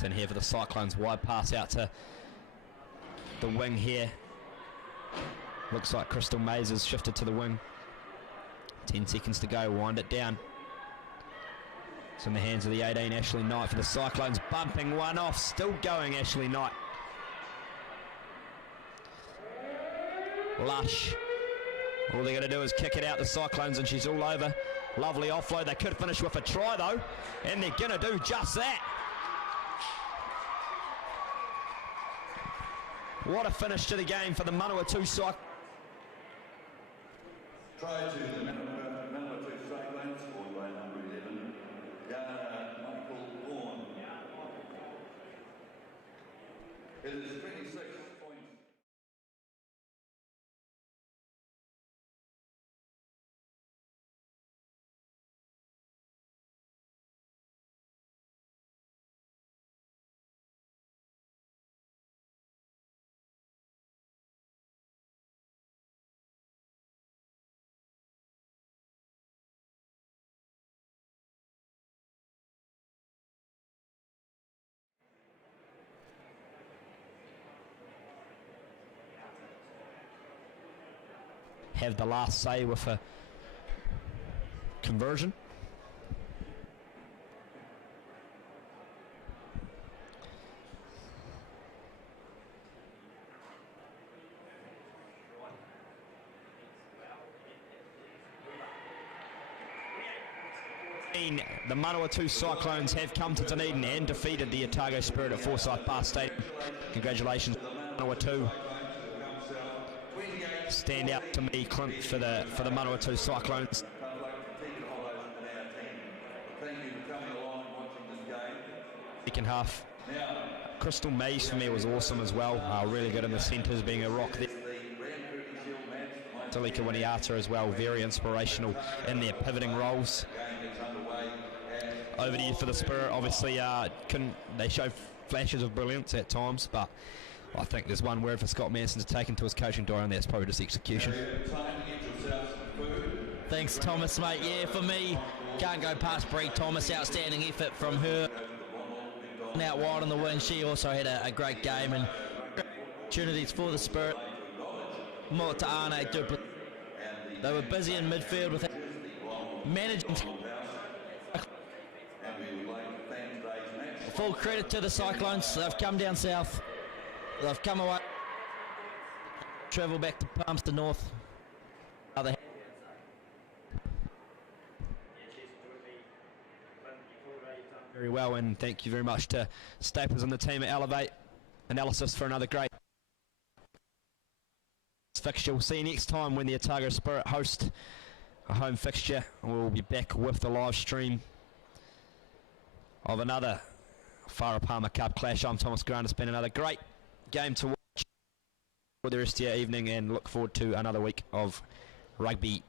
In here for the Cyclones, wide pass out to the wing here. Looks like Crystal Mays has shifted to the wing. 10 seconds to go, wind it down. It's in the hands of the 18, Ashley Knight for the Cyclones, bumping one off, still going Ashley Knight. Lush, all they're going to do is kick it out the Cyclones and she's all over. Lovely offload, they could finish with a try though, and they're going to do just that. What a finish to the game for the Manawatu Cyclones. Try to the Manawatu Cyclones, scored by number 11, Michael Vaughan. It is 26 points. have the last say with a conversion. The Manawatu Cyclones have come to Dunedin and defeated the Otago Spirit at Forsyth Barr Stadium. Congratulations, Manawatu. Stand out to me, Clint, for the Manawatu Cyclones. Second half, Crystal Mays for me was awesome as well. Really good in the centres, being a rock there. Talika Winiata as well, very inspirational in their pivoting roles. Over to you for the Spirit. Obviously, they show flashes of brilliance at times, but I think there's one word for Scott Manson to take into his coaching door, and that's probably just execution. Thanks, Thomas, mate. Yeah, for me, can't go past Bree Thomas. Outstanding effort from her. Out wide on the wing, she also had a great game, and opportunities for the Spirit. Mo'ataane Dupla. They were busy in midfield with managing. Full credit to the Cyclones. They've come down south. They've come away. Travel back to Palmerston North. Very well, and thank you very much to Staples and the team at Elevate Analysis for another great fixture. We'll see you next time when the Otago Spirit host a home fixture. We'll be back with the live stream of another Farah Palmer Cup clash. I'm Thomas Grant. It's been another great game to watch for the rest of your evening, and look forward to another week of rugby